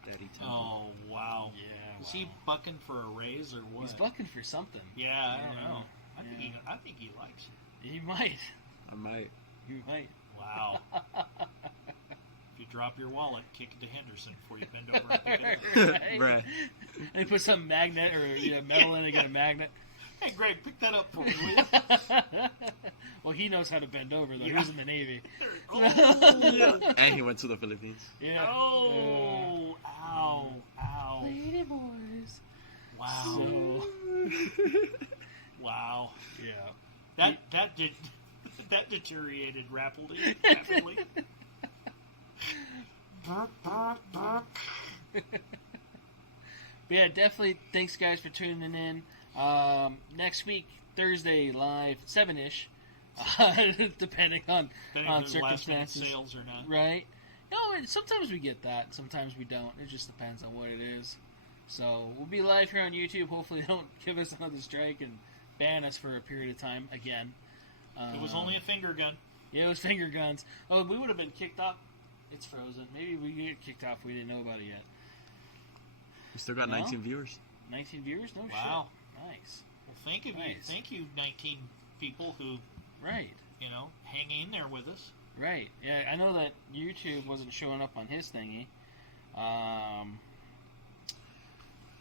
Daddy. Oh wow. Yeah. Is he bucking for a raise or what? He's bucking for something. Yeah, I don't know. I think he likes it. He might. I might. You might. Wow. If you drop your wallet, kick it to Henderson before you bend over and pick it up. Right? Bruh. And put some magnet or metal in it, get a magnet. Hey, Greg, pick that up for me, will you? Well, he knows how to bend over, though. Yeah. He was in the Navy. And he went to the Philippines. Yeah. Oh, ow, ow. Lady boys. Wow. So, wow. yeah. That deteriorated rapidly. But yeah, definitely thanks guys for tuning in. Next week, Thursday, live, 7-ish, depending on circumstances. Sales or not. Right? No, sometimes we get that, sometimes we don't. It just depends on what it is. So, we'll be live here on YouTube. Hopefully they don't give us another strike and ban us for a period of time again. It was only a finger gun. Yeah, it was finger guns. Oh, we would have been kicked off. It's frozen. Maybe we get kicked off. We didn't know about it yet. We still got 19 viewers. 19 viewers? No wow. shit. Nice. Well, thank you, 19 people who, right, hang in there with us. Right. Yeah, I know that YouTube wasn't showing up on his thingy.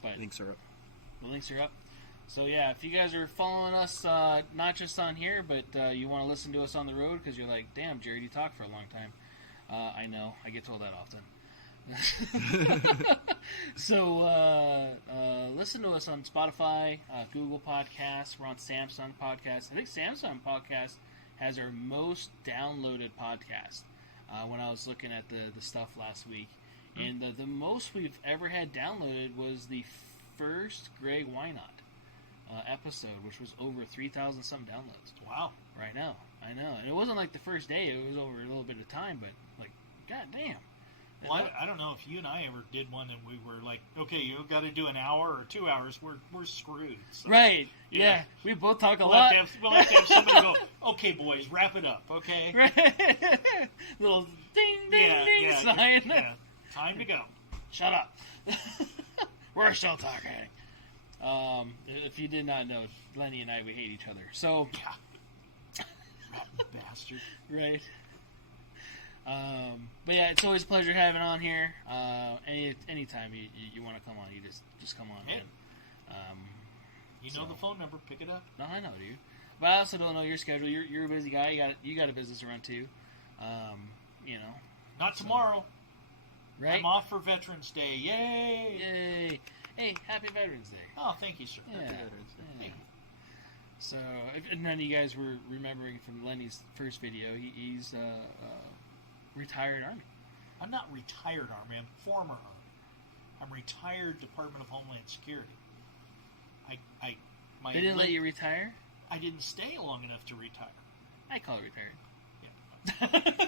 But links are up. The links are up. So yeah, if you guys are following us, not just on here, but you want to listen to us on the road because you're like, damn, Jared, you talk for a long time. I know. I get told that often. So listen to us on Spotify, Google Podcasts. We're on Samsung Podcasts. I think Samsung Podcast has our most downloaded podcast when I was looking at the stuff last week. And the most we've ever had downloaded was the first Greg Wynot episode, which was over 3,000 some downloads. Wow. Right now. I know. And it wasn't like the first day. It was over a little bit of time, but like, god damn. Well, I don't know if you and I ever did one and we were like, okay, you got to do an hour or 2 hours. We're screwed. So, right. Yeah. We both talk a we'll lot. We'll have to have somebody go, okay, boys, wrap it up, okay? Right. Little ding, ding, ding sign. Yeah. Time to go. Shut up. We're still talking. If you did not know, Lenny and I, we hate each other. So. Yeah. Rotten bastard. Right. But yeah, it's always a pleasure having on here. Anytime you want to come on, you just come on. Hey. Man. You know the phone number. Pick it up. No, I know, dude. But I also don't know your schedule. You're a busy guy. You got a business to run too. You know. Not tomorrow. Right. I'm off for Veterans Day. Yay! Yay! Hey, happy Veterans Day. Oh, thank you, sir. Yeah. Happy Veterans Day. Yeah. So, if none of you guys were remembering from Lenny's first video, he's retired Army. I'm not retired Army. I'm former Army. I'm retired Department of Homeland Security. They didn't let you retire? I didn't stay long enough to retire. I call it retired. Yeah.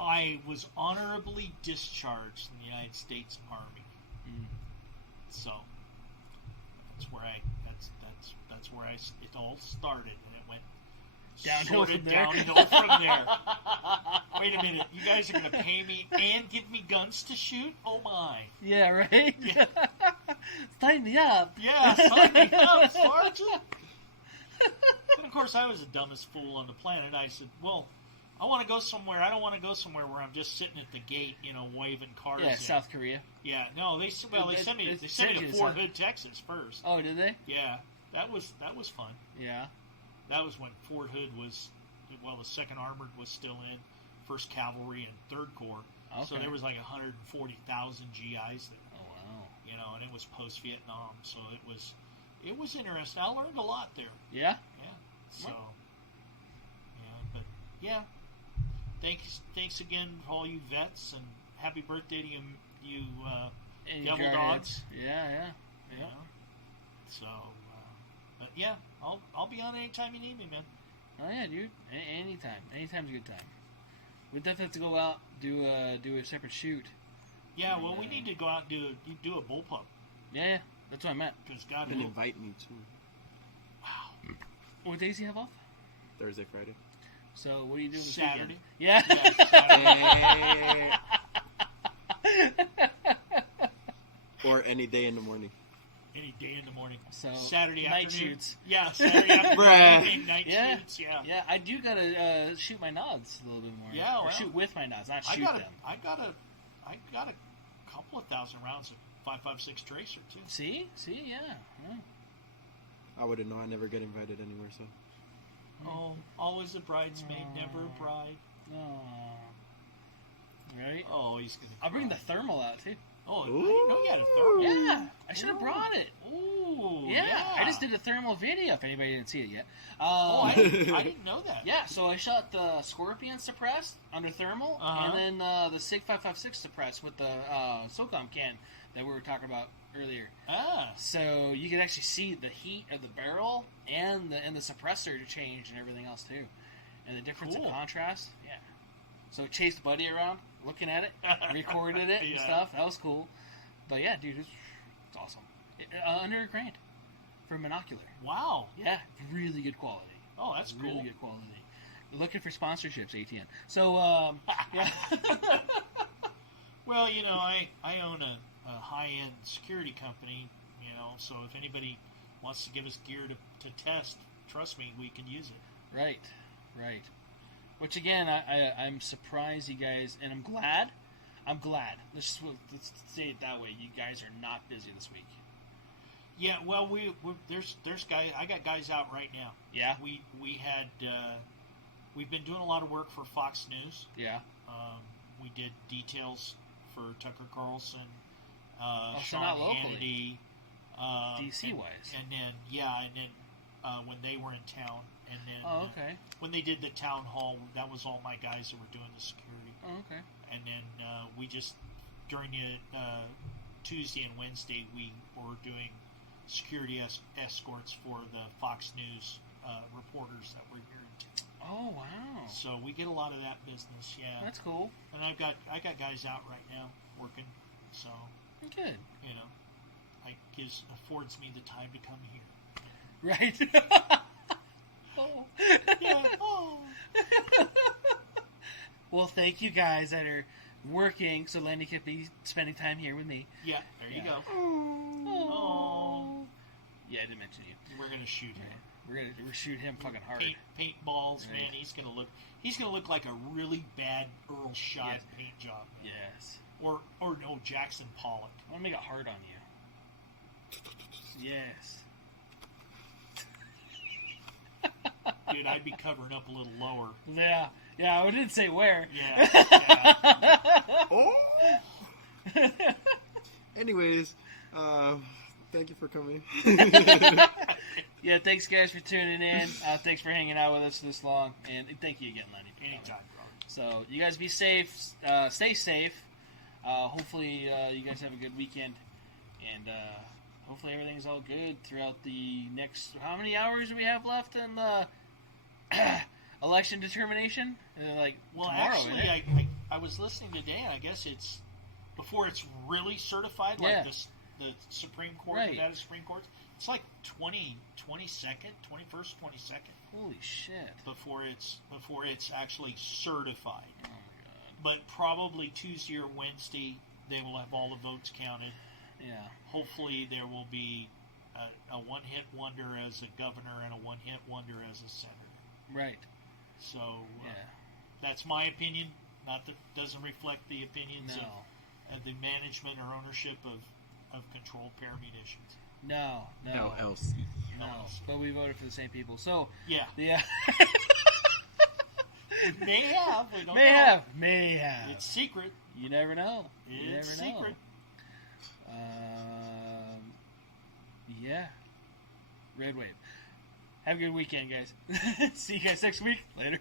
I was honorably discharged in the United States Army. Mm. So that's where it all started, and it went downhill from there. Downhill from there. Wait a minute, you guys are going to pay me and give me guns to shoot? Oh my! Yeah, right. Yeah. Sign me up. Yeah, sign me up, Sergeant. And of course, I was the dumbest fool on the planet. I said, "Well, I want to go somewhere. I don't want to go somewhere where I'm just sitting at the gate, waving cards." Yeah, in. South Korea. Yeah, no, they sent me to Fort Hood, Texas first. Oh, did they? Yeah, that was fun. Yeah. That was when Fort Hood was, the 2nd Armored was still in, 1st Cavalry and 3rd Corps. Okay. So there was like 140,000 GIs there. Oh wow. And it was post-Vietnam, so it was interesting. I learned a lot there. Yeah. Yeah. So, but yeah. Thanks again to all you vets, and happy birthday to you devil dogs. Yeah. So, but yeah, I'll be on anytime you need me, man. Oh yeah, dude. Anytime. Anytime's a good time. We definitely have to go out do a separate shoot. Yeah, well, we need to go out and do a bullpup. Yeah, that's what I meant. Because God and invite me too. Wow. What days do you have off? Thursday, Friday. So what are you doing this Saturday? weekend? Yeah. Saturday. Or any day in the morning. Any day in the morning. So Saturday night afternoon. shoots. Yeah, Saturday afternoon. Night shoots. Yeah. Yeah, I do gotta shoot my nods a little bit more. Yeah, or shoot with my nods, not shoot them. I got a couple of thousand rounds of 5.56 tracer too. See, yeah. I wouldn't know. I never get invited anywhere, so. Oh, always a bridesmaid, never a bride. Oh. Right? Oh, he's gonna. I'll bring the thermal out too. Oh, I didn't know you had a thermal. Yeah, I should have brought it. Ooh, yeah. I just did a thermal video. If anybody didn't see it yet. I didn't know that. Yeah, so I shot the Scorpion suppressed under thermal, and then the SIG 556 suppressed with the SOCOM can that we were talking about earlier. So you could actually see the heat of the barrel and the suppressor to change and everything else too, and the difference in contrast. Yeah. So chased Buddy around, looking at it, recorded it and stuff. That was cool. But yeah, dude, it's awesome. Under $1,000 for a monocular. Wow. Yeah, really good quality. Oh, that's cool. Really good quality. Looking for sponsorships, ATN. So, yeah. Well, I own a high-end security company, so if anybody wants to give us gear to test, trust me, we can use it. Right. Which, again, I'm surprised you guys, and I'm glad. Let's say it that way. You guys are not busy this week. Yeah, well, there's guys. I got guys out right now. Yeah. We've been doing a lot of work for Fox News. Yeah. We did details for Tucker Carlson, so Sean not locally. Hannity, DC wise. and then when they were in town, and then okay. When they did the town hall, that was all my guys that were doing the security. Oh, okay. And then we just during the Tuesday and Wednesday we were doing security escorts for the Fox News reporters that were here in town. Oh wow! So we get a lot of that business. Yeah, That's cool. and I got guys out right now working. So Good. you know, affords me the time to come here. Right. Oh. Yeah. Oh. Well, thank you guys that are working so Lenny could be spending time here with me. Yeah. There you go. Oh. Yeah, I didn't mention you. We're gonna shoot him. We're shoot him fucking hard. Paint balls, Right. man. He's gonna look like a really bad Earl Shot Yes. paint job. Yes. Or no, Jackson Pollock. I want to make it hard on you. Yes. Dude, I'd be covering up a little lower. Yeah. Yeah, I didn't say where. Yeah. Oh. Anyways, thank you for coming. Yeah, thanks guys for tuning in. Thanks for hanging out with us this long, and thank you again, Lenny. For coming. Anytime, bro. So you guys be safe. Stay safe. Hopefully you guys have a good weekend, and hopefully everything's all good throughout the next. How many hours do we have left in the election determination? Like Well, tomorrow, actually, isn't it? I was listening today, and I guess it's before it's really certified, like Yeah. the Supreme Court, Right. Nevada Supreme Court. It's like 21st, 22nd Holy shit! before it's actually certified. Oh my god! But probably Tuesday or Wednesday they will have all the votes counted. Yeah. Hopefully there will be a one-hit wonder as a governor and a one-hit wonder as a senator. Right. So Yeah. that's my opinion. Not that doesn't reflect the opinions No. of the management or ownership of controlled pair munitions. No. LLC. No. But we voted for the same people. So Yeah, yeah. it may have. We don't May know. have. May have. It's secret. You never know. You It's never know. secret. Yeah. Red Wave. Have a good weekend, guys. See you guys next week. Later.